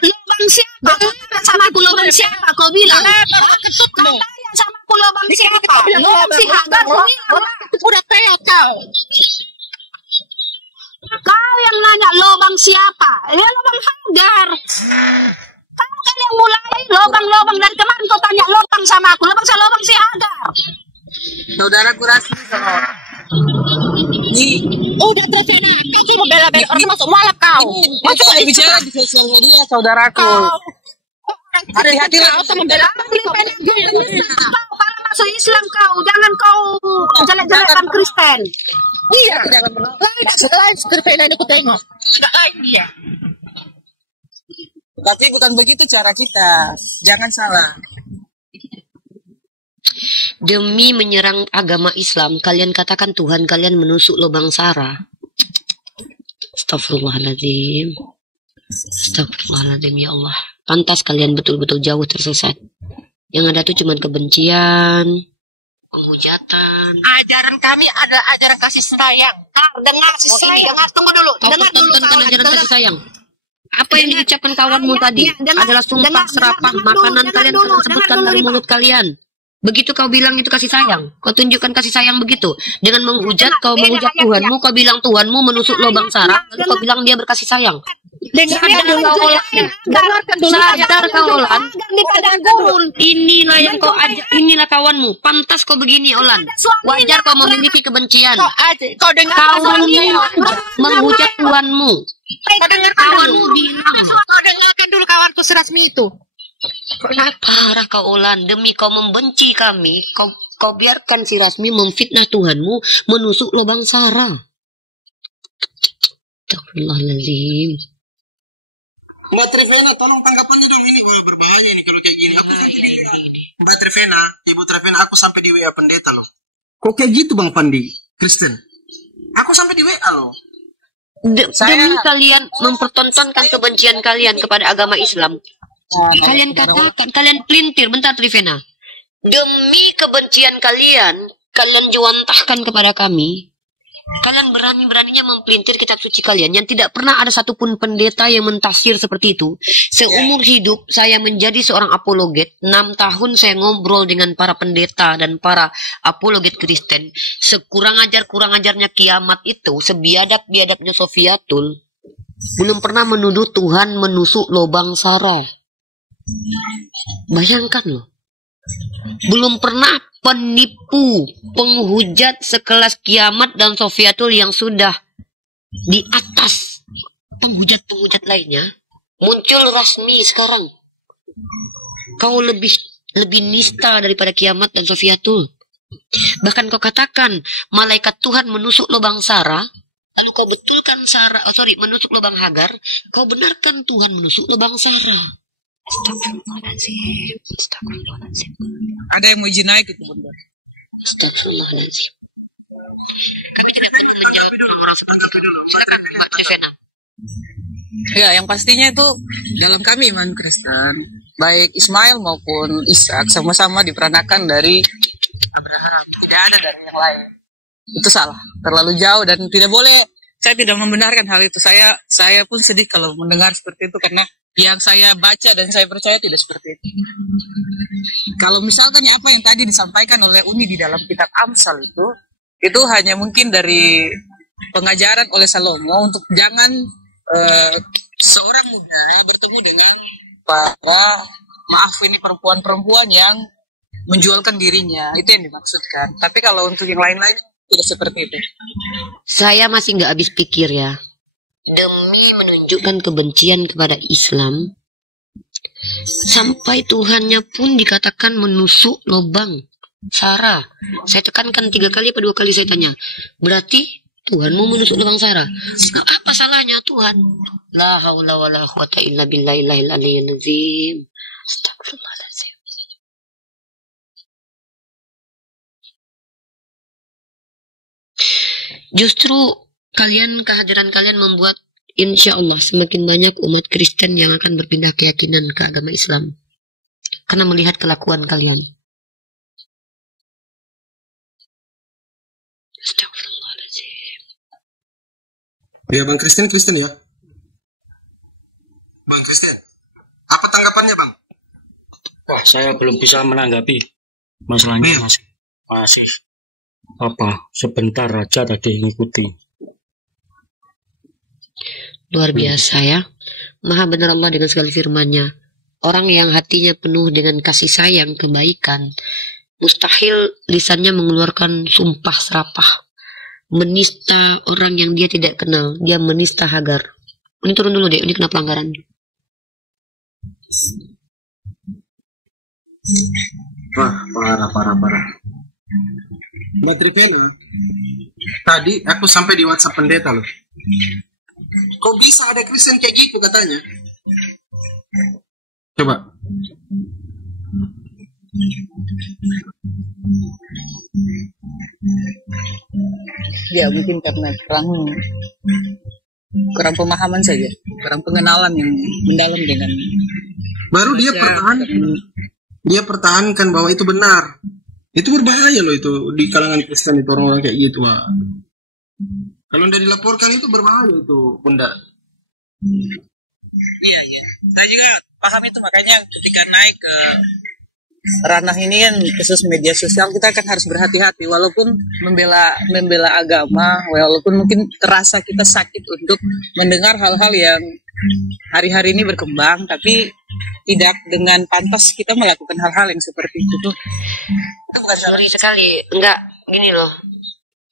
Lubang siapa? Sama aku lubang siapa? Kau bilang. Kau tanya sama aku lubang siapa? Lubang si Hagar. Kau bilang. Udah kayak kau. Kau yang nanya lubang siapa? Ya lubang Hagar. Kau kan yang mulai lubang-lubang dari kemarin kau tanya lubang sama aku. Lubang si Hagar. Saudaraku Rasmi, kalau Udah Trevena, kau cuma bela-bela orang masuk mualaf kau. kita ada bicara di sosial media, saudaraku. Hati-hati Kau sama bela Kalau masuk Islam kau, jangan kau jelek-jelekan Kristen. Iya, jangan lain Trevena ini aku tengok. Enggak lain dia. Tapi bukan begitu cara kita. Jangan salah. demi menyerang agama Islam, kalian katakan Tuhan kalian menusuk lubang Sarah. Astagfirullahaladzim. Astagfirullahaladzim, ya Allah. Pantas kalian betul-betul jauh tersesat. Yang ada tuh cuma kebencian, penghujatan. Ajaran kami adalah ajaran kasih sayang. Dengar dengar tunggu dulu. Kau Dengar dulu tonton kawan. ajaran Dengar. kasih sayang. Apa yang diucapkan kawanmu tadi dengar, adalah sumpah dengar, serapah dengar makanan dulu, kalian dengar dulu, sebutkan dengar dari dulu, mulut kalian. Begitu kau bilang itu kasih sayang, kau tunjukkan kasih sayang begitu. Dengan menghujat, kau menghujat Tuhanmu, kau bilang Tuhanmu menusuk lubang Sarah, lalu kau bilang dia berkasih sayang. Sadar kau Olan, sadar kau Olan. Di padang gurun. Inilah yang kau ajak, inilah kawanmu. Pantas kau begini Olan. Wajar kau memiliki kebencian. Kau dengar Kawanmu menghujat Tuhanmu. Kau dengar Kawanmu bilang. Kau dengarkan dulu kawanku serasmi itu. Parah kau Olan, demi kau membenci kami, kau biarkan si Rasmi memfitnah Tuhanmu, menusuk lubang Sarah. Astagfirullahaladzim. Mbak Trivena, tolong tanggapannya dong, ini berbahaya nih kalau kayak gini. Mbak Trivena, Ibu Trivena, aku sampai di WA pendeta loh. Kok kayak gitu Bang Pandi, Kristen? Aku sampai di WA loh. Demi kalian mempertontonkan kebencian kalian kepada agama Islam, kalian katakan, kalian pelintir, bentar Trivena. Demi kebencian kalian, kalian juantahkan kepada kami. Kalian berani-beraninya mempelintir kitab suci kalian yang tidak pernah ada satupun pendeta yang mentafsir seperti itu. Seumur hidup saya menjadi seorang apologet, 6 tahun saya ngobrol dengan para pendeta dan para apologet Kristen. Sekurang ajarnya kiamat itu, sebiadab-biadabnya Sofiatul, belum pernah menuduh Tuhan menusuk lubang Sarah. Bayangkan loh. Belum pernah penipu, penghujat sekelas Kiamat dan Sofiatul yang sudah di atas penghujat-penghujat lainnya muncul Rasmi sekarang. kau lebih nista daripada Kiamat dan Sofiatul. Bahkan kau katakan malaikat Tuhan menusuk lubang Sarah, lalu kau betulkan menusuk lubang Hagar, kau benarkan Tuhan menusuk lubang Sarah. Astagfirullahaladzim. Ada yang mau izin naik itu benar. Astagfirullahaladzim. Ya, yang pastinya itu dalam kami iman Kristen, baik Ismail maupun Ishak sama-sama diperanakan dari Abraham, tidak ada dari yang lain. Itu salah, terlalu jauh dan tidak boleh. Saya tidak membenarkan hal itu. Saya pun sedih kalau mendengar seperti itu karena yang saya baca dan saya percaya tidak seperti itu. Kalau misalkan apa yang tadi disampaikan oleh Uni di dalam kitab Amsal itu hanya mungkin dari pengajaran oleh Salomo untuk jangan seorang muda bertemu dengan para perempuan-perempuan yang menjualkan dirinya, itu yang dimaksudkan. Tapi kalau untuk yang lain-lain tidak seperti itu. Saya masih nggak habis pikir ya. Demi menunjukkan kebencian kepada Islam, sampai Tuhannya pun dikatakan menusuk lubang Sarah. Saya tekankan 3 kali apa 2 kali saya tanya. Berarti Tuhan mau menusuk lubang Sarah. Nah, apa salahnya Tuhan? La haula wala quwata illa billahil aliyyil azim. Astagfirullahaladzim. Justru kehadiran kalian membuat insya Allah semakin banyak umat Kristen yang akan berpindah keyakinan ke agama Islam. Karena melihat kelakuan kalian. Astagfirullahaladzim. Ya Bang Kristen ya. Bang Kristen, apa tanggapannya Bang? Wah, saya belum bisa menanggapi masalahnya masih sebentar aja tadi ngikuti. Luar biasa ya. Maha benar Allah dengan segala firman-Nya. Orang yang hatinya penuh dengan kasih sayang, kebaikan, mustahil lisannya mengeluarkan sumpah serapah. Menista orang yang dia tidak kenal. Dia menista Hagar. Ini turun dulu deh, ini kena pelanggaran. Wah, parah. Mbak Trivena, tadi aku sampai di WhatsApp pendeta loh. Kok bisa ada Kristen kayak gitu katanya? Coba. Ya mungkin karena kurang pemahaman saja, kurang pengenalan yang mendalam dengan. Baru dia pertahankan bahwa itu benar. Itu berbahaya loh itu di kalangan Kristen itu orang-orang kayak gitu. Wah. Kalau tidak dilaporkan itu berbahaya itu, Bunda. Iya. Saya juga paham itu, makanya ketika naik ke ranah ini kan khusus media sosial kita kan harus berhati-hati walaupun membela agama, walaupun mungkin terasa kita sakit untuk mendengar hal-hal yang hari-hari ini berkembang, tapi tidak dengan pantas kita melakukan hal-hal yang seperti itu tuh. Itu bukan Sorry sekali. Enggak, gini loh.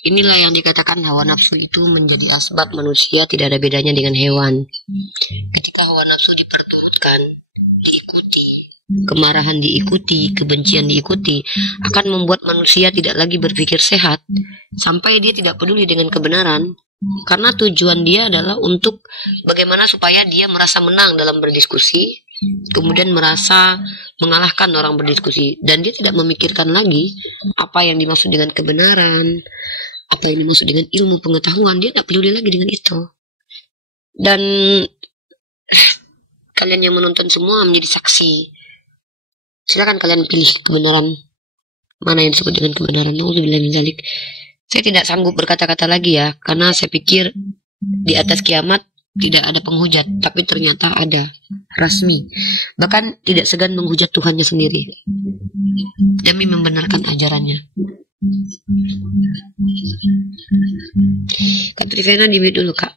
Inilah yang dikatakan hawa nafsu itu menjadi asbab manusia tidak ada bedanya dengan hewan. Ketika hawa nafsu diperturutkan, diikuti, kemarahan diikuti, kebencian diikuti, akan membuat manusia tidak lagi berpikir sehat, sampai dia tidak peduli dengan kebenaran, karena tujuan dia adalah untuk bagaimana supaya dia merasa menang dalam berdiskusi, kemudian merasa mengalahkan orang berdiskusi, dan dia tidak memikirkan lagi apa yang dimaksud dengan kebenaran, apa yang dimaksud dengan ilmu pengetahuan. Dia tidak peduli lagi dengan itu. Dan kalian yang menonton semua menjadi saksi. Silakan kalian pilih kebenaran mana yang disebut dengan kebenaran. Nauzubillah min dzalik. Saya tidak sanggup berkata-kata lagi ya, karena saya pikir di atas kiamat tidak ada penghujat, tapi ternyata ada rasmi. Bahkan tidak segan menghujat Tuhannya sendiri demi membenarkan ajarannya. Kak Trivena di mute dulu Kak.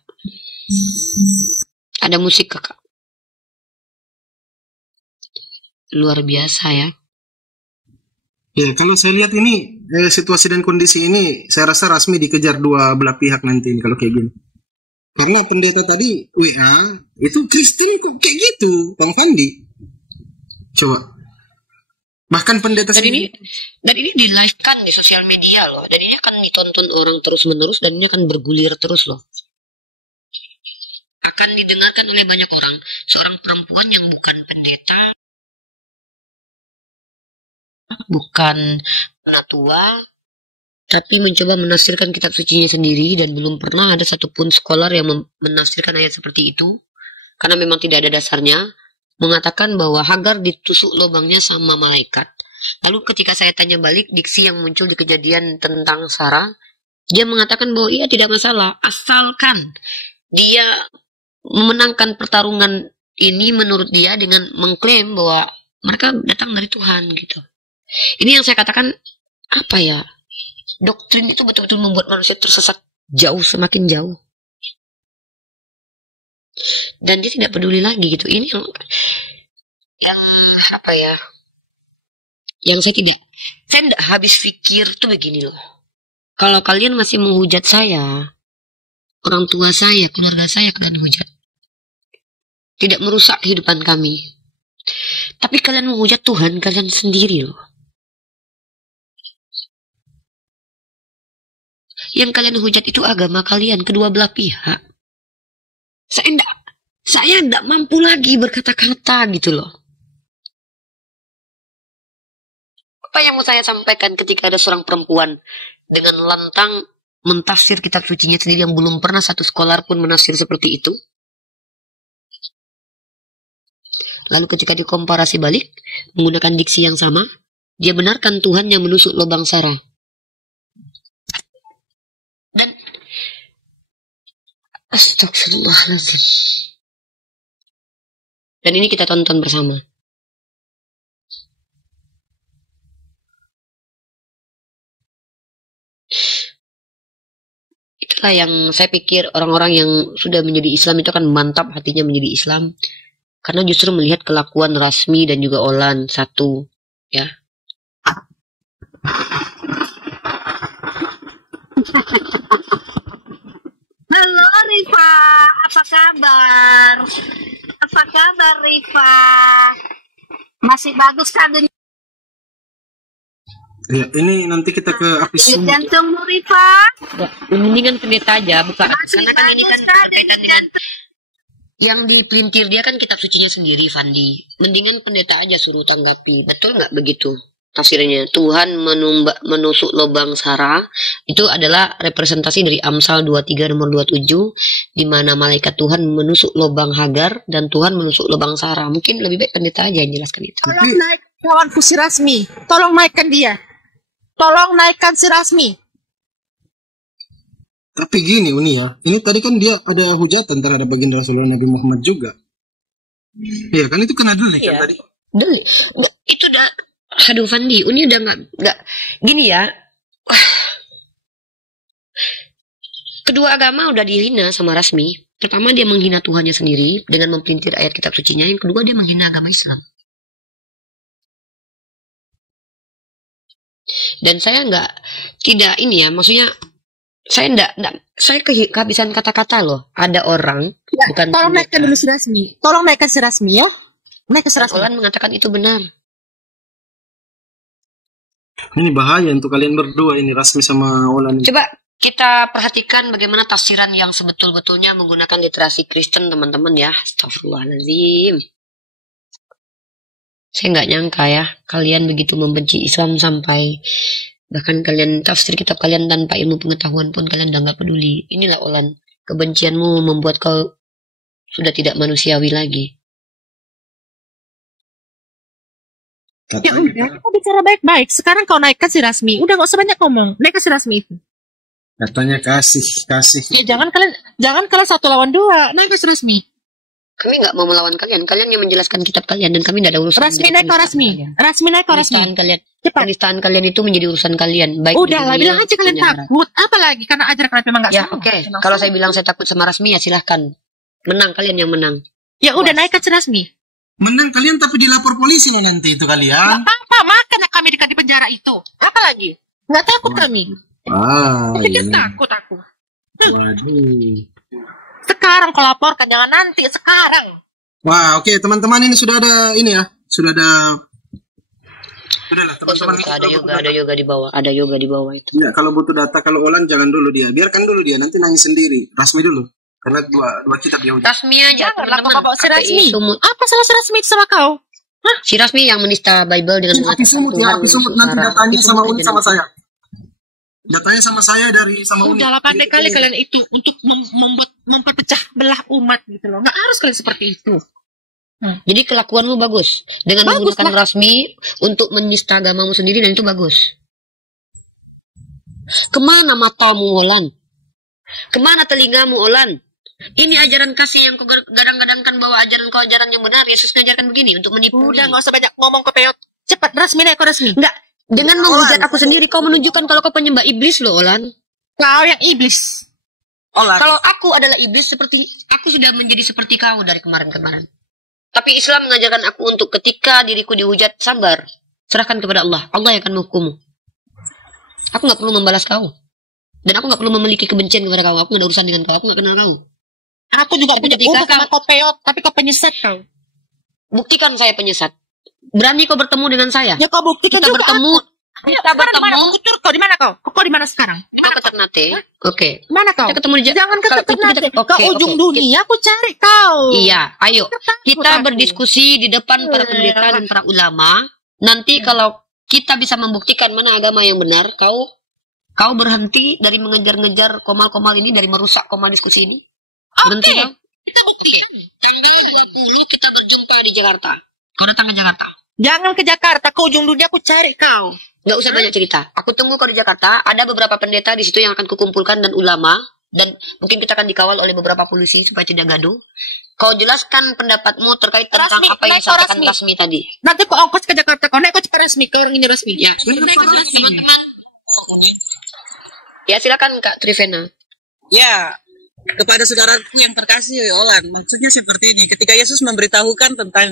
Ada musik Kak. Luar biasa ya. Ya, kalau saya lihat ini situasi dan kondisi ini, saya rasa rasmi dikejar dua belah pihak nanti kalau kayak gini. Karena pendeta tadi WA itu Kristen kok kayak gitu, Bang Fandi. Coba Bahkan pendeta Dan ini sendiri. di live kan di sosial media loh. Dan ini akan ditonton orang terus menerus dan ini akan bergulir terus loh. Akan didengarkan oleh banyak orang. Seorang perempuan yang bukan pendeta, bukan penatua, tapi mencoba menafsirkan kitab sucinya sendiri dan belum pernah ada satupun scholar yang menafsirkan ayat seperti itu. Karena memang tidak ada dasarnya. Mengatakan bahwa Hagar ditusuk lubangnya sama malaikat. Lalu ketika saya tanya balik diksi yang muncul di kejadian tentang Sarah, dia mengatakan bahwa iya tidak masalah, asalkan dia memenangkan pertarungan ini menurut dia dengan mengklaim bahwa mereka datang dari Tuhan gitu. Ini yang saya katakan, apa ya, doktrin itu betul-betul membuat manusia tersesat jauh, semakin jauh. Dan dia tidak peduli lagi gitu. Ini yang apa ya, yang saya tidak habis pikir tuh begini loh. Kalau kalian masih menghujat saya, orang tua saya, keluarga saya, kalian hujat. Tidak merusak kehidupan kami. Tapi kalian menghujat Tuhan kalian sendiri loh. Yang kalian hujat itu agama kalian, kedua belah pihak. Saya enggak mampu lagi berkata-kata gitu loh. Apa yang mau saya sampaikan ketika ada seorang perempuan dengan lantang mentafsir kitab sucinya sendiri yang belum pernah satu scholar pun menafsir seperti itu. Lalu ketika dikomparasi balik, menggunakan diksi yang sama, dia benarkan Tuhan yang menusuk lubang Sarah. Dan astagfirullahaladzim. Dan ini kita tonton bersama. Itulah yang saya pikir orang-orang yang sudah menjadi Islam itu akan mantap hatinya menjadi Islam. Karena justru melihat kelakuan Rasmi dan juga Olan satu. Ya. Halo Rifa, apa kabar? Apa kabar Rifa? Masih bagus kabarnya? Ya, ini nanti kita ke api sumur. Jantungmu Rifa? Mendingan pendeta aja, bukan? Karena kan ini kan berkaitan dengan yang dipelintir dia kan kitab sucinya sendiri, Fandi. Mendingan pendeta aja suruh tanggapi. Betul nggak begitu? Tafsirnya Tuhan menusuk lubang Sarah itu adalah representasi dari Amsal 23 nomor 27 di mana malaikat Tuhan menusuk lubang Hagar dan Tuhan menusuk lubang Sarah. Mungkin lebih baik pendeta aja yang jelaskan itu. Tolong naik kawanku si Rasmi. Tolong naikkan dia. Tolong naikkan si Rasmi. Tapi gini Uni ya, ini tadi kan dia ada hujatan terhadap baginda Rasulullah Nabi Muhammad juga. Iya kan itu kena delik kan tadi. Delik. Itu udah, aduh Fandi, ini udah nggak gini ya. Kedua agama udah dihina sama Rasmi. Pertama dia menghina Tuhannya sendiri dengan mempelintir ayat kitab sucinya. Yang kedua dia menghina agama Islam. Dan saya tidak ini ya, maksudnya saya kehabisan kata-kata loh. Ada orang Ya, bukan tolong naikkan dulu si Rasmi. Tolong naikkan si Rasmi ya. Naik ke si Rasmi. Olan mengatakan itu benar. Ini bahaya untuk kalian berdua ini Rasmi sama Olan. Coba kita perhatikan bagaimana tafsiran yang sebetul-betulnya menggunakan literasi Kristen teman-teman ya. Astagfirullahaladzim. Saya nggak nyangka ya kalian begitu membenci Islam sampai bahkan kalian tafsir kitab kalian tanpa ilmu pengetahuan pun kalian udah nggak peduli. Inilah Olan, kebencianmu membuat kau sudah tidak manusiawi lagi. Ya udah, kita bicara baik-baik. Sekarang kau naikkan si Rasmi. Udah nggak usah banyak ngomong. Naikkan si Rasmi itu. Katanya kasih. Ya jangan kalian satu lawan dua. Naikkan si Rasmi. Kami nggak mau melawan kalian. Kalian yang menjelaskan kitab kalian dan kami tidak ada urusan. Rasmi naik kau Rasmi. Rasmi naik kau Rasmi. Penistaan kalian. Cepat. Penistaan kalian itu menjadi urusan kalian. Baik Udah di lah, dunia bilang aja kalian maupun akhirat. takut. Apalagi karena ajaran kalian memang nggak Ya sama. oke. Kalau saya bilang saya takut sama Rasmi ya silahkan. Menang kalian yang menang. Ya udah naikkan si Rasmi. Menang kalian tapi dilapor polisi loh nanti itu Nggak kalian. apa-apa, makanya kami di penjara itu. Apalagi? Nggak takut kami. Pikir takut aku. Waduh. Sekarang kau laporkan, jangan nanti. Sekarang. Wah, oke teman-teman ini sudah ada ini ya. Sudah ada Udahlah Oh, teman-teman. ada yoga di bawah. Ada yoga di bawah itu. Ya, kalau butuh data, kalau Olan jangan dulu dia. Biarkan dulu dia, nanti nangis sendiri. Rasmi dulu. Karena dua kitab dia udah. Rasmi aja Janganlah kau teman-teman. bawa si Rasmi. KPI Sumut. Apa salah si Rasmi itu sama kau? Si Rasmi yang menista Bible dengan Api sumut ya, api sumut. Nanti datanya sama Uni sama saya. Datanya sama saya sama Uni. Udahlah pandai kali kalian itu untuk memperpecah belah umat gitu loh. Nggak harus kalian seperti itu. Jadi kelakuanmu bagus dengan Bagus menggunakan Rasmi untuk menista agamamu sendiri, dan itu bagus. Kemana matamu, Olan? Kemana telingamu, Olan? Ini ajaran kasih yang kau gadang-gadangkan bahwa ajaran yang benar. Yesus ngajarkan begini untuk menipu. Udah nggak usah banyak ngomong ke Peot. Cepat Rasmi naik ke Rasmi. Enggak. Dengan menghujat aku sendiri, kau menunjukkan kalau kau penyembah iblis loh, Olan. Kau yang iblis. Olan. Kalau aku adalah iblis, seperti aku sudah menjadi seperti kau dari kemarin-kemarin. Tapi Islam mengajarkan aku untuk ketika diriku dihujat, sabar. Serahkan kepada Allah. Allah yang akan menghukummu. Aku nggak perlu membalas kau. Dan aku nggak perlu memiliki kebencian kepada kau. Aku nggak ada urusan dengan kau. Aku nggak kenal kau. Aku juga punya urusan sama kau Peot. Tapi kau penyesat kau. Buktikan saya penyesat. Berani kau bertemu dengan saya? Ya kau buktikan Kita juga bertemu. aku. Kita bertemu. Kau di mana kau? Kau di mana sekarang? Kita ke Ternate. Oke. Mana kau? Kita ketemu di Jangan ke kalau Ternate. kita- Ke ujung dunia. Aku cari kau. Iya, ayo. Kita aku. berdiskusi di depan para pendeta dan para ulama. Nanti kalau kita bisa membuktikan mana agama yang benar, kau berhenti dari mengejar-ngejar komal-komal ini, dari merusak komal diskusi ini. Berhenti kau. Kita buktikan. Tanggal 20 kita berjumpa di Jakarta. Kau datang ke Jakarta. Jangan ke Jakarta. Ke ujung dunia aku cari kau. Nggak usah banyak cerita. Aku tunggu kau di Jakarta. Ada beberapa pendeta di situ yang akan kukumpulkan dan ulama. Dan mungkin kita akan dikawal oleh beberapa polisi supaya tidak gaduh. Kau jelaskan pendapatmu terkait tentang Rasmi, apa yang naik kau disampaikan Rasmi. Rasmi tadi. Nanti kau ongkos ke Jakarta. Kau naik kau cepat Rasmi. Kau orang ini Rasmi. Ya, teman-teman. Ya, silakan Kak Trivena. Ya, kepada saudaraku yang terkasih Olan, maksudnya seperti ini. Ketika Yesus memberitahukan tentang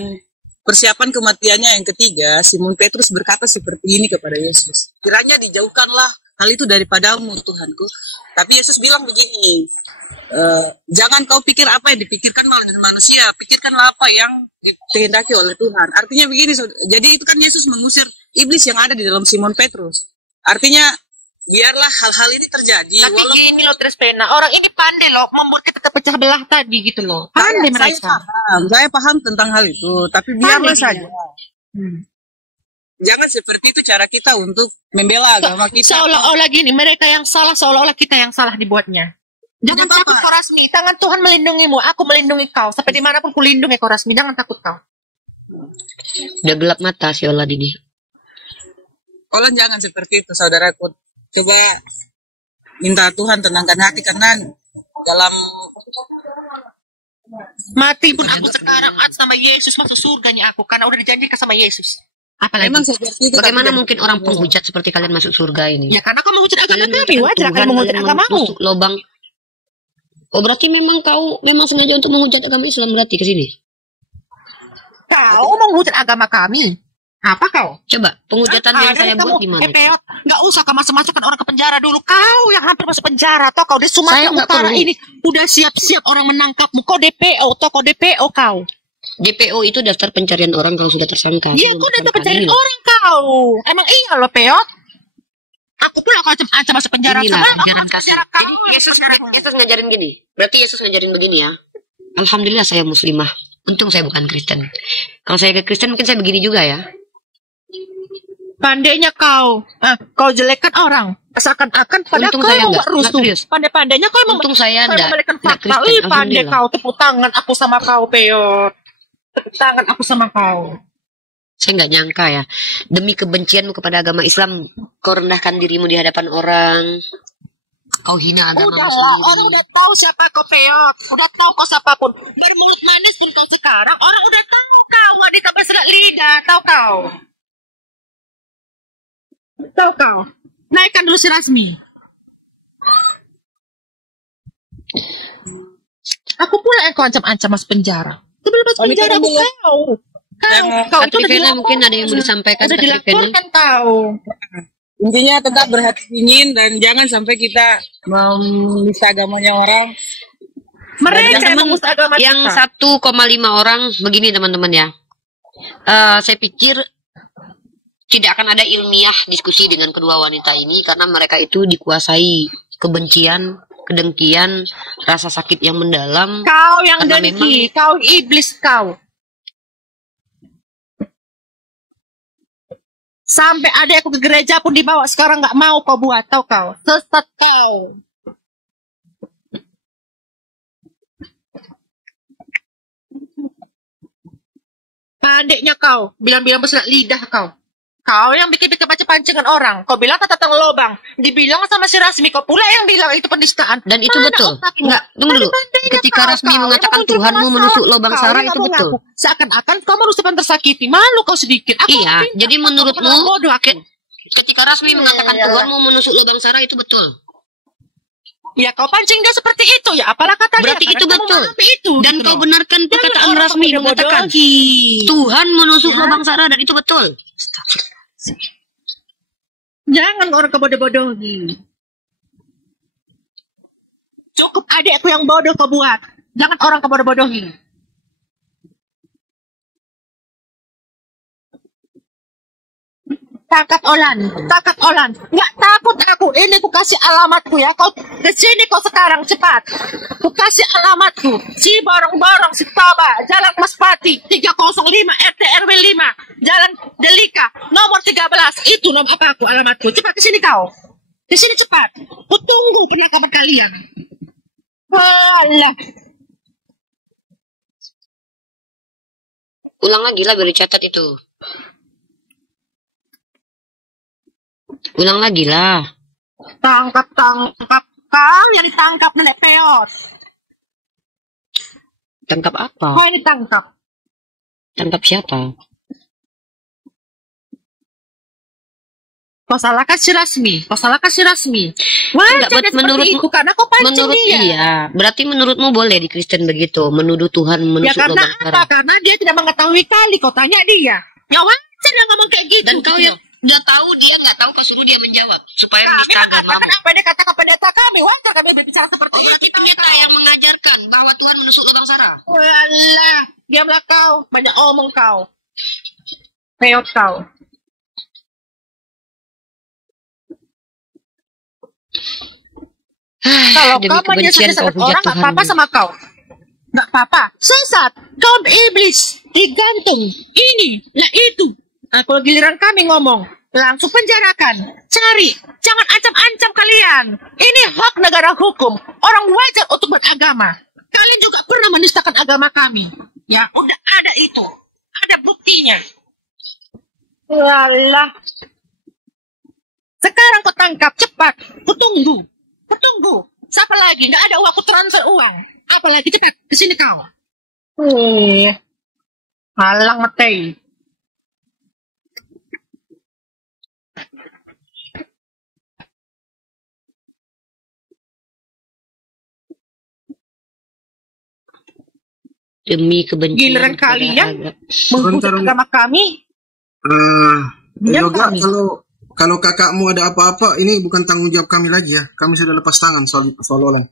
persiapan kematiannya yang ketiga, Simon Petrus berkata seperti ini kepada Yesus. Kiranya dijauhkanlah hal itu daripadamu, Tuhanku. Tapi Yesus bilang begini, jangan kau pikir apa yang dipikirkan oleh manusia, pikirkanlah apa yang dikehendaki oleh Tuhan. Artinya begini, jadi itu kan Yesus mengusir iblis yang ada di dalam Simon Petrus. Artinya, biarlah hal-hal ini terjadi. Tapi gini loh Trispena, orang ini pandai loh membuat kita terpecah belah tadi gitu loh. Pandai mereka. Saya paham tentang hal itu, tapi biarlah saja. Jangan seperti itu cara kita untuk membela agama kita. Seolah-olah gini, mereka yang salah, seolah-olah kita yang salah dibuatnya. Jangan Tidak takut apa-apa. kau Rasmi, tangan Tuhan melindungimu, aku melindungi kau. Sampai dimanapun ku lindungi kau Rasmi, jangan takut kau. Udah gelap mata si Olan ini. Olan jangan seperti itu, saudaraku. Coba minta Tuhan tenangkan hati, karena dalam Mati pun aku sekarang sama Yesus, masuk surganya aku. Karena udah dijanjikan sama Yesus. Apalagi? memang seperti itu. Bagaimana tapi mungkin orang penghujat seperti kalian masuk surga ini? Ya karena kau menghujat agama Kalian kami, wajar Tuhan, kalian menghujat kalian agamamu. masuk lubang. Oh, berarti memang kau sengaja untuk menghujat agama Islam berarti ke sini? Kau menghujat agama kami. Apa kau? Coba, penghujatan yang saya buat di mana? Peot, nggak usah kau masuk-masukkan orang ke penjara dulu. Kau yang hampir masuk penjara. Toh kau di Saya Sumatera nggak Utara perlu. ini udah siap-siap orang menangkapmu. Kau DPO, toh kau DPO kau. DPO itu daftar pencarian orang kalau sudah tersangka. Iya, Belum kau udah tersangka. pencarian Ini loh. orang kau. Emang iya loh Peot. Aku pula kau ancam masuk penjara. Inilah Coba, ajaran masuk kasih. penjara kau. Jadi Yesus ngajarin gini. Berarti Yesus ngajarin begini ya. Alhamdulillah saya muslimah. Untung saya bukan Kristen. Kalau saya ke Kristen mungkin saya begini juga ya. Pandainya kau. Kau jelekkan orang. Seakan-akan pada Untung kau saya nggak nggak rusuh. serius. Pandai-pandainya kau Untung saya kau nggak memberikan fakta. Kristen. Ih, pandai Alhamdulillah. kau tepuk tangan aku sama kau Peot. Tepuk tangan aku sama kau. Saya nggak nyangka ya. Demi kebencianmu kepada agama Islam, kau rendahkan dirimu di hadapan orang. Kau hina agama Udah lah, orang udah tahu siapa kau Peot. Udah tahu kau siapapun. Bermulut manis pun kau sekarang. Orang udah tahu kau. Wanita berserat lidah. Tahu kau. Tahu kau. Naikkan dulu si Rasmi. Aku pula yang kau ancam-ancam masuk penjara. Sebelum masuk penjara aku kau. Kau itu udah Trivena mungkin ada yang mau disampaikan udah Kak Trivena. dilaporkan kau. Intinya tetap berhati dingin dan jangan sampai kita menista agamanya orang. Mereka yang mengusir agama Yang kita. 1,5 orang begini teman-teman ya. Saya pikir tidak akan ada ilmiah diskusi dengan kedua wanita ini karena mereka itu dikuasai kebencian, kedengkian, rasa sakit yang mendalam. Kau yang Karena dengki, kau iblis kau. Sampai adekku ke gereja pun dibawa, sekarang nggak mau kau buat, tau kau. Sesat kau. Pandainya kau, bilang-bilang bersilat lidah kau. Kau yang bikin-bikin baca pancingan orang. Kau bilang kata lobang. Dibilang sama si Rasmi, kau pula yang bilang itu penistaan. Dan itu betul. Enggak, tunggu dulu. Ketika Rasmi mengatakan Tuhanmu menusuk lubang sarah, itu betul. Seakan-akan kau manusia yang tersakiti. Malu kau sedikit. Iya, jadi menurutmu ketika Rasmi mengatakan Tuhanmu menusuk lubang sarah, itu betul. Ya kau pancing dia seperti itu. Ya apalah kata dia. Berarti itu betul. Itu, Dan gitu kau loh. benarkan perkataan Rasmi mengatakan Tuhan menusuk lubang sarah, dan itu betul. Jangan orang kebodoh-bodohi. Cukup adekku yang bodoh kau buat. Jangan orang kebodoh-bodohi. Tangkap Olan. Nggak takut aku. Ini ku kasih alamatku ya. Kau kesini kau sekarang cepat. Ku kasih alamatku. Si Borong-Borong, si Toba, Jalan Maspati, 305 RT RW 5, Jalan Delika, nomor 13. Itu nomor apa aku alamatku. Cepat kesini kau. Kesini cepat. Ku tunggu penangkapan kalian. Alah. Ulang lagi lah biar dicatat itu. Ulang lagi lah. Tangkap. Kau yang ditangkap nenek peot. Tangkap apa? Kau yang ditangkap. Tangkap siapa? Kau salahkan si Rasmi. Enggak, menurutmu itu karena kau pancing dia. Iya, berarti menurutmu boleh di Kristen begitu, menuduh Tuhan Ya menusuk karena lubang apa? sarah. Karena dia tidak mengetahui kali. Kau tanya dia. Ya wajar dia ngomong kayak gitu. Dan kau yang udah tahu, dia nggak tahu, kau suruh dia menjawab supaya kami menista agamamu. mengatakan apa yang dia katakan pendeta kami. Wajar kami berbicara seperti Berarti itu. pendeta yang mengajarkan bahwa Tuhan menusuk lubang sarah. Walah, diamlah kau. Banyak omong kau. Peot kau. Kalau Demi kau kebencian menyesatkan kau hujat orang, nggak apa-apa Tuhanmu. sama kau. Nggak apa-apa. Sesat. Kau iblis. Digantung. Ini. Nah itu. Nah, kalau giliran kami ngomong, langsung penjarakan. Cari. Jangan ancam-ancam kalian. Ini hak negara hukum. Orang wajar untuk beragama. Kalian juga pernah menistakan agama kami. Ya, udah ada itu. Ada buktinya. Walah. Sekarang kau tangkap cepat. Kutunggu. Siapa lagi? Nggak ada uang. Aku transfer uang. Apalagi cepat. Kesini kau. Halang metei. Demi kebencian Giliran kepada kalian agama. menghujat agama kami. Yoga, kalau kakakmu ada apa-apa, ini bukan tanggung jawab kami lagi ya. Kami sudah lepas tangan soal Olan.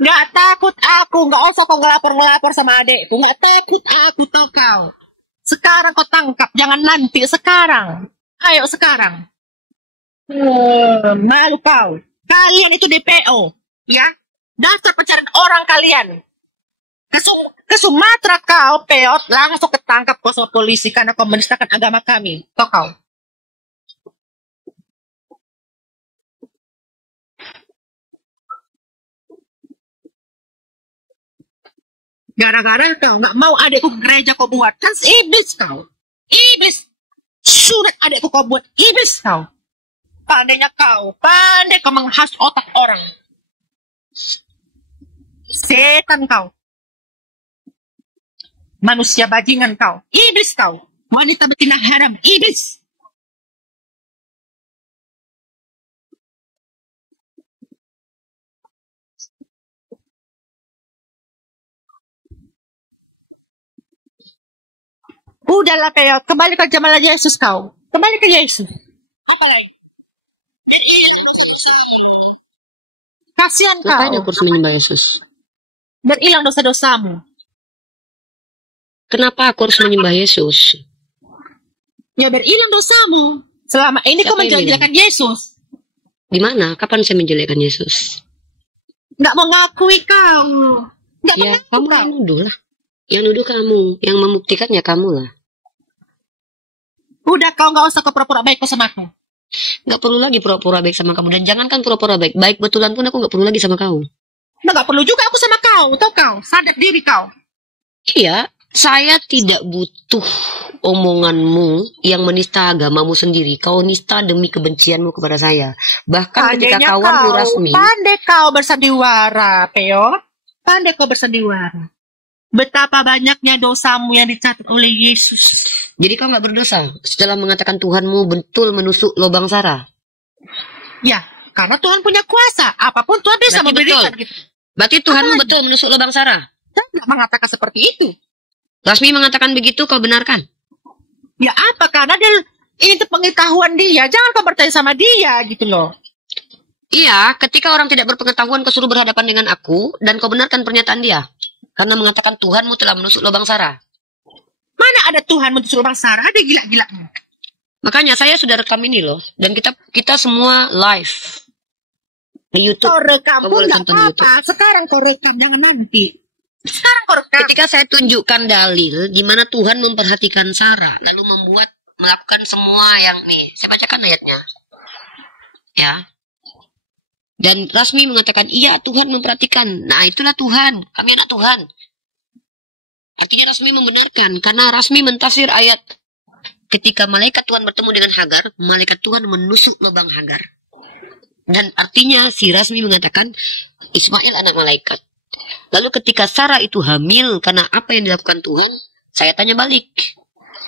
Nggak takut aku. Nggak usah kau ngelapor sama adekku. Nggak takut aku tau kau. Sekarang kau tangkap. Jangan nanti. Sekarang. Ayo sekarang. Malu kau. Kalian itu DPO. Ya. Daftar pencarian orang kalian. Ke Sumatera kau, peot, langsung ketangkap kau sama polisi karena kau menistakan agama kami. Tau kau. Gara-gara kau nggak mau adekku ke gereja kau buat. Kan iblis kau. Iblis. Sunat adekku kau buat. Iblis kau. Pandainya kau. Pandai kau menghas otak orang. Setan kau. Manusia bajingan kau. Iblis kau. Wanita betina haram. Iblis. Udahlah peot. Kembali ke zaman Yesus kau. Kembali ke Yesus. Kasihan kau. Ngapain aku harus menyembah Yesus? Berhilang dosa-dosamu. Kenapa aku harus menyembah Yesus? Ya berhilang dosamu. Selama ini kau Siapa yang menjelek-jelekan Yesus. Di mana? Kapan saya menjelekkan Yesus? Nggak mengakui kau. Nggak Ya, mengaku kamu kau. yang nuduh lah. Yang nuduh kamu, yang membuktikannya kamu lah. Udah kau nggak usah kau pura-pura baik kau sama aku. Nggak perlu lagi pura-pura baik sama kamu. Dan jangankan pura-pura baik. Baik betulan pun aku nggak perlu lagi sama kau. Nah, nggak perlu juga aku sama kau. Tahu kau, sadar diri kau. Iya, saya tidak butuh omonganmu yang menista agamamu sendiri. Kau nista demi kebencianmu kepada saya. Bahkan ketika Pandainya kawanmu kau, Rasmi, pandai kau bersandiwara, Peo. Pandai kau bersandiwara. Betapa banyaknya dosamu yang dicatat oleh Yesus. jadi kau nggak berdosa setelah mengatakan Tuhanmu betul menusuk lubang Sarah. Ya, karena Tuhan punya kuasa. Apapun Tuhan bisa Berarti memberikan. betul. Gitu. Berarti Tuhanmu betul menusuk lubang Sarah. Saya tidak mengatakan seperti itu. Rasmi mengatakan begitu, kau benarkan? Ya apa? Karena dia itu pengetahuan dia. Jangan kau bertanya sama dia gitu loh. Iya, ketika orang tidak berpengetahuan kau suruh berhadapan dengan aku dan kau benarkan pernyataan dia. Karena mengatakan Tuhanmu telah menusuk lubang Sarah. Mana ada Tuhan menusuk lubang Sarah? Ada gila-gilanya. Makanya saya sudah rekam ini loh. Dan kita semua live. Di YouTube. Kau rekam Kau pun boleh nggak tonton di YouTube. apa-apa. Sekarang kau rekam, jangan nanti. Sekarang kau rekam. Ketika saya tunjukkan dalil di mana Tuhan memperhatikan Sarah. Lalu melakukan semua yang nih. Saya bacakan ayatnya. Ya. Dan Rasmi mengatakan, iya Tuhan memperhatikan. Nah itulah Tuhan. Kami anak Tuhan. Artinya Rasmi membenarkan. Karena Rasmi mentafsir ayat. Ketika malaikat Tuhan bertemu dengan Hagar, malaikat Tuhan menusuk lubang Hagar. Dan artinya si Rasmi mengatakan, Ismail anak malaikat. Lalu ketika Sarah itu hamil karena apa yang dilakukan Tuhan, saya tanya balik.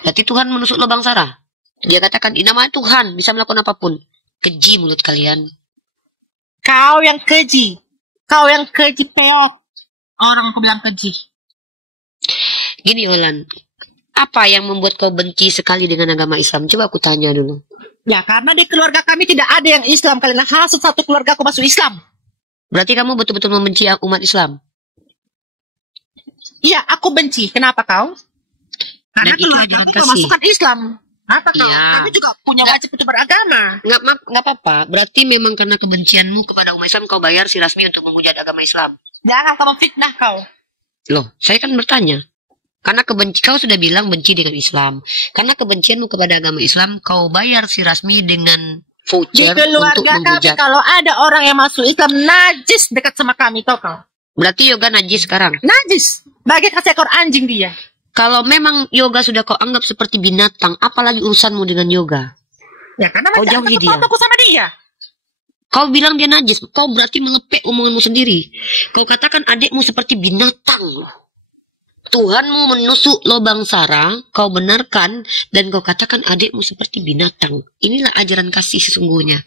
Berarti Tuhan menusuk lubang Sarah. Dia katakan, ini namanya Tuhan, bisa melakukan apapun. Keji mulut kalian. Kau yang keji. Kau yang keji peok. Orang aku bilang keji. Gini Olan, apa yang membuat kau benci sekali dengan agama Islam? Coba aku tanya dulu. Ya karena di keluarga kami tidak ada yang Islam. Kalian hasut satu keluarga aku masuk Islam. Berarti kamu betul-betul membenci umat Islam? Iya, aku benci. Kenapa kau? Karena Dan itu ajaran keluarga aku kasih. masukkan Islam. Apa kau? Iya. Kami juga punya wajib untuk beragama. Nggak apa-apa. Berarti memang karena kebencianmu kepada umat Islam kau bayar si Rasmi untuk menghujat agama Islam. Jangan kau fitnah kau. Loh, saya kan bertanya. Karena kau sudah bilang benci dengan Islam. Karena kebencianmu kepada agama Islam, kau bayar si Rasmi dengan Di voucher untuk keluarga kami menghujat. kalau ada orang yang masuk Islam najis dekat sama kami, tau kau? Berarti yoga najis sekarang. Najis. Bagaikan seekor anjing dia. Kalau memang yoga sudah kau anggap seperti binatang, apalagi urusanmu dengan yoga? Ya karena Kau masih jauhi dia. aku sama dia. Kau bilang dia najis, kau berarti melepek omonganmu sendiri. Kau katakan adikmu seperti binatang. Tuhanmu menusuk lubang Sarah, kau benarkan, dan kau katakan adikmu seperti binatang. Inilah ajaran kasih sesungguhnya.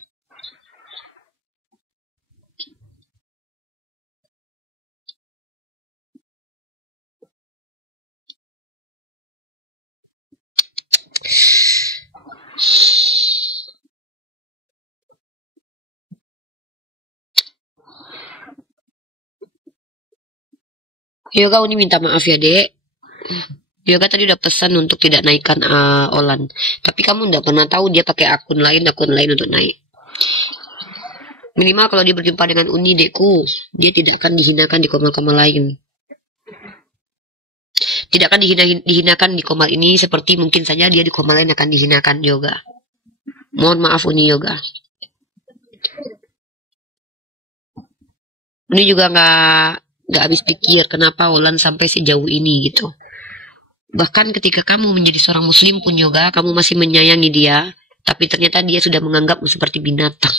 Yoga Uni minta maaf ya dek. Yoga tadi udah pesan untuk tidak naikkan Olan. Tapi kamu nggak pernah tahu dia pakai akun lain untuk naik. Minimal kalau dia berjumpa dengan Uni dekku, dia tidak akan dihinakan di komal-komal lain. Tidak akan dihinakan di komal ini seperti mungkin saja dia di komal lain akan dihinakan Yoga. Mohon maaf Uni Yoga. Uni juga nggak habis pikir kenapa Olan sampai sejauh ini gitu. Bahkan ketika kamu menjadi seorang muslim pun Yoga, kamu masih menyayangi dia, tapi ternyata dia sudah menganggapmu seperti binatang.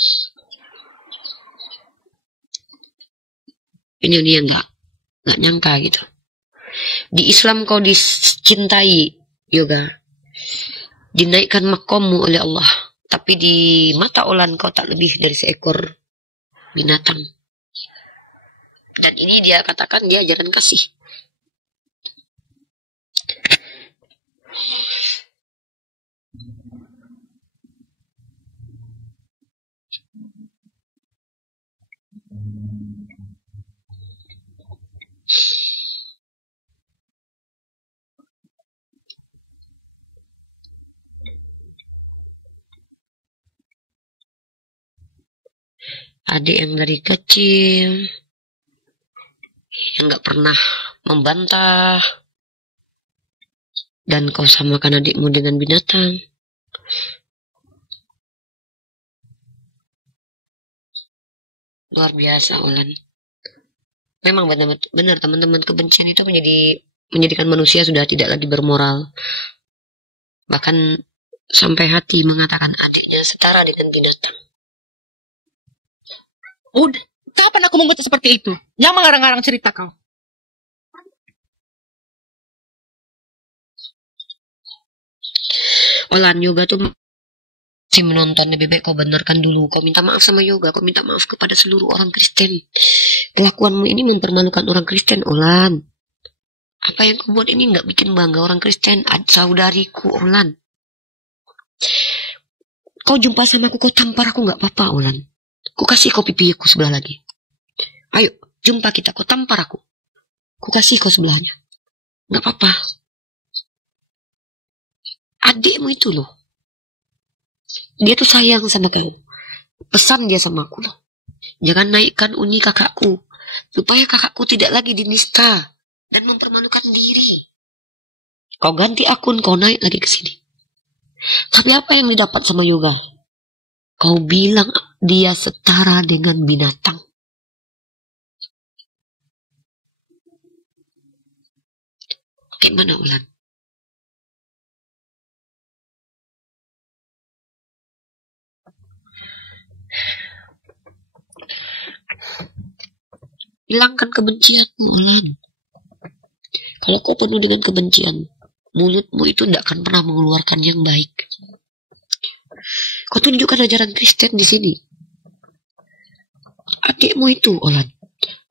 Ini yang nggak nyangka gitu. Di Islam kau dicintai Yoga, dinaikkan makommu oleh Allah, tapi di mata Olan kau tak lebih dari seekor binatang. Dan ini dia katakan dia ajaran kasih. Adik yang dari kecil, yang gak pernah membantah, dan kau samakan adikmu dengan binatang. Luar biasa, Olan. Memang benar teman-teman, kebencian itu menjadikan manusia sudah tidak lagi bermoral. Bahkan sampai hati mengatakan adiknya setara dengan binatang. Udah, kapan aku membuat seperti itu? Yang mengarang-arang cerita kau. Olan, Yoga tuh si menonton, lebih baik kau benarkan dulu. Kau minta maaf sama Yoga, kau minta maaf kepada seluruh orang Kristen. Kelakuanmu ini mempermalukan orang Kristen, Olan. Apa yang kau buat ini nggak bikin bangga orang Kristen, saudariku, Olan. Kau jumpa sama aku, kau tampar aku nggak apa-apa, Olan. Ku kasih kau pipiku sebelah lagi. Ayo, jumpa kita, kau tampar aku. Ku kasih kau sebelahnya. Nggak apa-apa. Adikmu itu loh. Dia tuh sayang sama kamu. Pesan dia sama aku loh. Jangan naikkan uni kakakku. Supaya kakakku tidak lagi dinista. Dan mempermalukan diri. Kau ganti akun, kau naik lagi ke sini. Tapi apa yang didapat sama Yoga? Kau bilang dia setara dengan binatang. Bagaimana, Ulan? Hilangkan kebencianmu, Ulan. Kalau kau penuh dengan kebencian, mulutmu itu tidak akan pernah mengeluarkan yang baik. Kau tunjukkan ajaran Kristen di sini. Adikmu itu, Olan,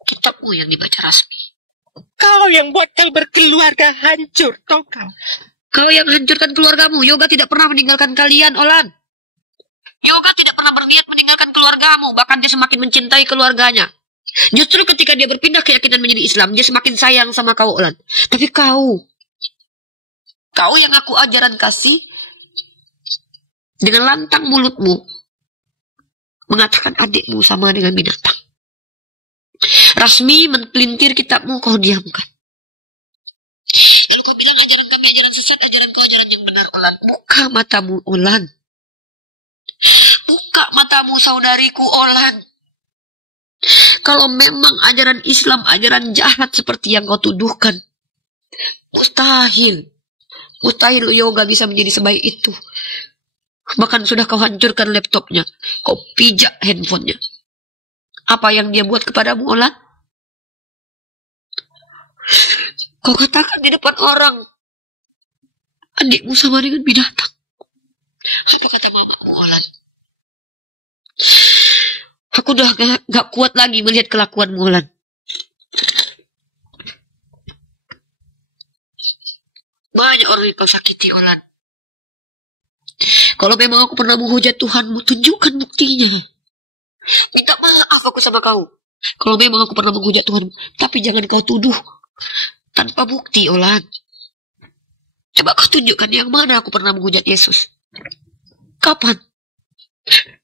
kitabmu yang dibaca rasmi. Kau yang buat kami berkeluarga hancur, tahu kau? Kau yang hancurkan keluargamu. Yoga tidak pernah meninggalkan kalian, Olan. Yoga tidak pernah berniat meninggalkan keluargamu. Bahkan dia semakin mencintai keluarganya. Justru ketika dia berpindah keyakinan menjadi Islam, dia semakin sayang sama kau, Olan. Tapi kau yang aku ajaran kasih, dengan lantang mulutmu mengatakan adikmu sama dengan binatang. Rasmi mempelintir kitabmu, kau diamkan. Lalu kau bilang ajaran kami ajaran sesat, ajaran kau ajaran yang benar, Olan. Buka matamu, Olan. Buka matamu, saudariku, Olan. Kalau memang ajaran Islam ajaran jahat seperti yang kau tuduhkan, mustahil Yoga bisa menjadi sebaik itu. Bahkan sudah kau hancurkan laptopnya, kau pijak handphonenya. Apa yang dia buat kepadamu, Olan? Kau katakan di depan orang, adikmu sama dengan binatang. Apa kata mamamu, Olan? Aku udah gak kuat lagi melihat kelakuanmu, Olan. Banyak orang yang kau sakiti, Olan. Kalau memang aku pernah menghujat Tuhanmu, tunjukkan buktinya. Minta maaf aku sama kau. Kalau memang aku pernah menghujat Tuhanmu, tapi jangan kau tuduh tanpa bukti, Olan. Coba kau tunjukkan yang mana aku pernah menghujat Yesus. Kapan?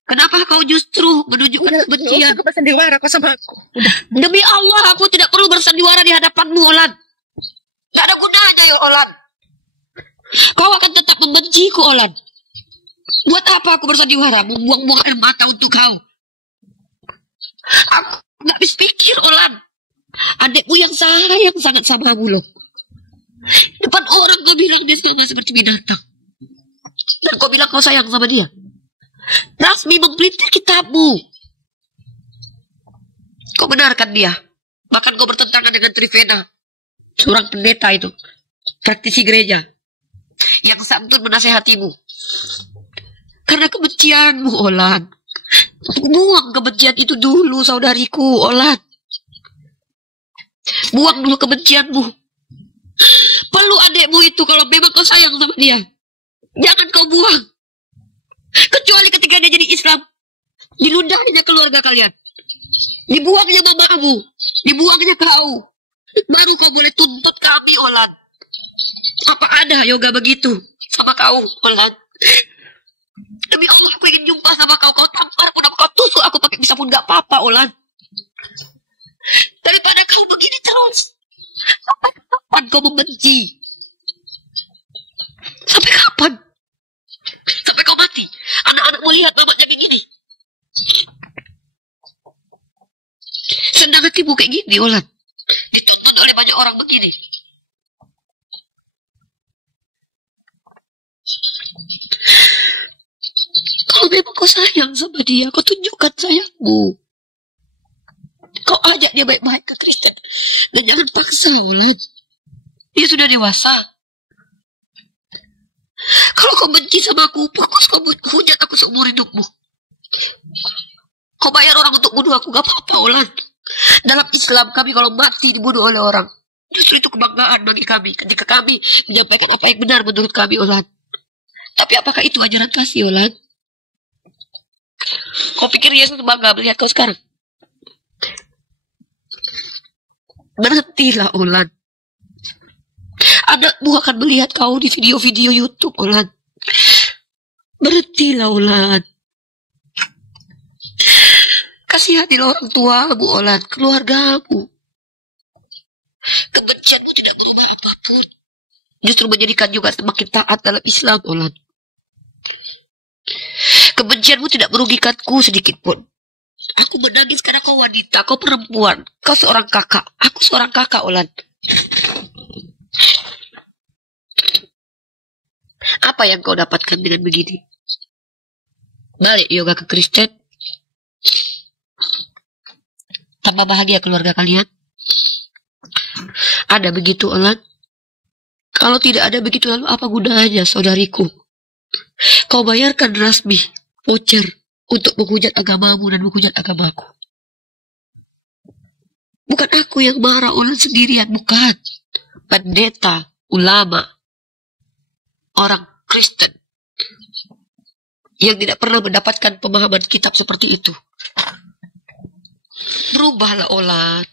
Kenapa kau justru menunjukkan kebencian? Udah bersandiwara kau sama aku. Udah. Demi Allah, aku tidak perlu bersandiwara di hadapanmu, Olan. Gak ada gunanya, ya, Olan. Kau akan tetap membenciku, Olan. Buat apa aku bersandiwara? Membuang-buang air mata untuk kau. Aku gak habis pikir, Olan. Adikmu yang sayang sangat samamu loh. Depan orang kau bilang dia sama seperti binatang. Dan kau bilang kau sayang sama dia. Rasmi mempelintir kitabmu. Kau benarkan dia. Bahkan kau bertentangan dengan Trivena, seorang pendeta itu, praktisi gereja, yang santun menasehatimu. Karena kebencianmu, Olan. Buang kebencian itu dulu, saudariku, Olan. Buang dulu kebencianmu. Peluk adikmu itu kalau memang kau sayang sama dia. Jangan kau buang. Kecuali ketika dia jadi Islam. Diludahnya keluarga kalian. Dibuangnya mamamu. Dibuangnya kau. Baru kau boleh tuntut kami, Olan. Apa ada Yoga begitu sama kau, Olan? Demi Allah, aku ingin jumpa sama kau. Kau tampar pun aku, kau tusuk aku pakai bisa pun gak apa-apa, Olan. Daripada kau begini terus. Sampai kapan kau membenci? Sampai kapan? Sampai kau mati. Anak-anak mau lihat mamanya begini. Senang hatimu kayak gini, Olan. Ditonton oleh banyak orang begini. Kalau memang kau sayang sama dia, kau tunjukkan sayangmu. Kau ajak dia baik-baik ke Kristen. Dan jangan paksa, Olan. Dia sudah dewasa. Kalau kau benci sama aku, fokus kau hujat aku seumur hidupmu. Kau bayar orang untuk bunuh aku, gak apa-apa, Olan. Dalam Islam kami kalau mati dibunuh oleh orang, justru itu kebanggaan bagi kami ketika kami menyampaikan apa yang benar menurut kami, Olan. Tapi apakah itu ajaran kasih, Olan? Kau pikir Yesus bangga melihat kau sekarang? Berhentilah, Olan. Anakmu akan melihat kau di video-video YouTube, Olan. Berhentilah, Olan. Kasihanilah orang tuamu, Olan, keluargamu. Kebencianmu tidak berubah apapun. Justru menjadikan juga semakin taat dalam Islam, Olan. Kebencianmu tidak merugikanku sedikit pun. Aku menangis karena kau wanita, kau perempuan, kau seorang kakak, aku seorang kakak, Olan. Apa yang kau dapatkan dengan begini? Balik yoga ke Kristen. Tambah bahagia keluarga kalian. Ada begitu, Olan? Kalau tidak ada begitu, lalu apa gunanya, saudariku? Kau bayarkan Rasmi voucher untuk menghujat agamamu dan menghujat agamaku. Bukan aku yang marah, Olan sendirian, bukan. Pendeta, ulama, orang Kristen yang tidak pernah mendapatkan pemahaman kitab seperti itu. Berubahlah, Olan.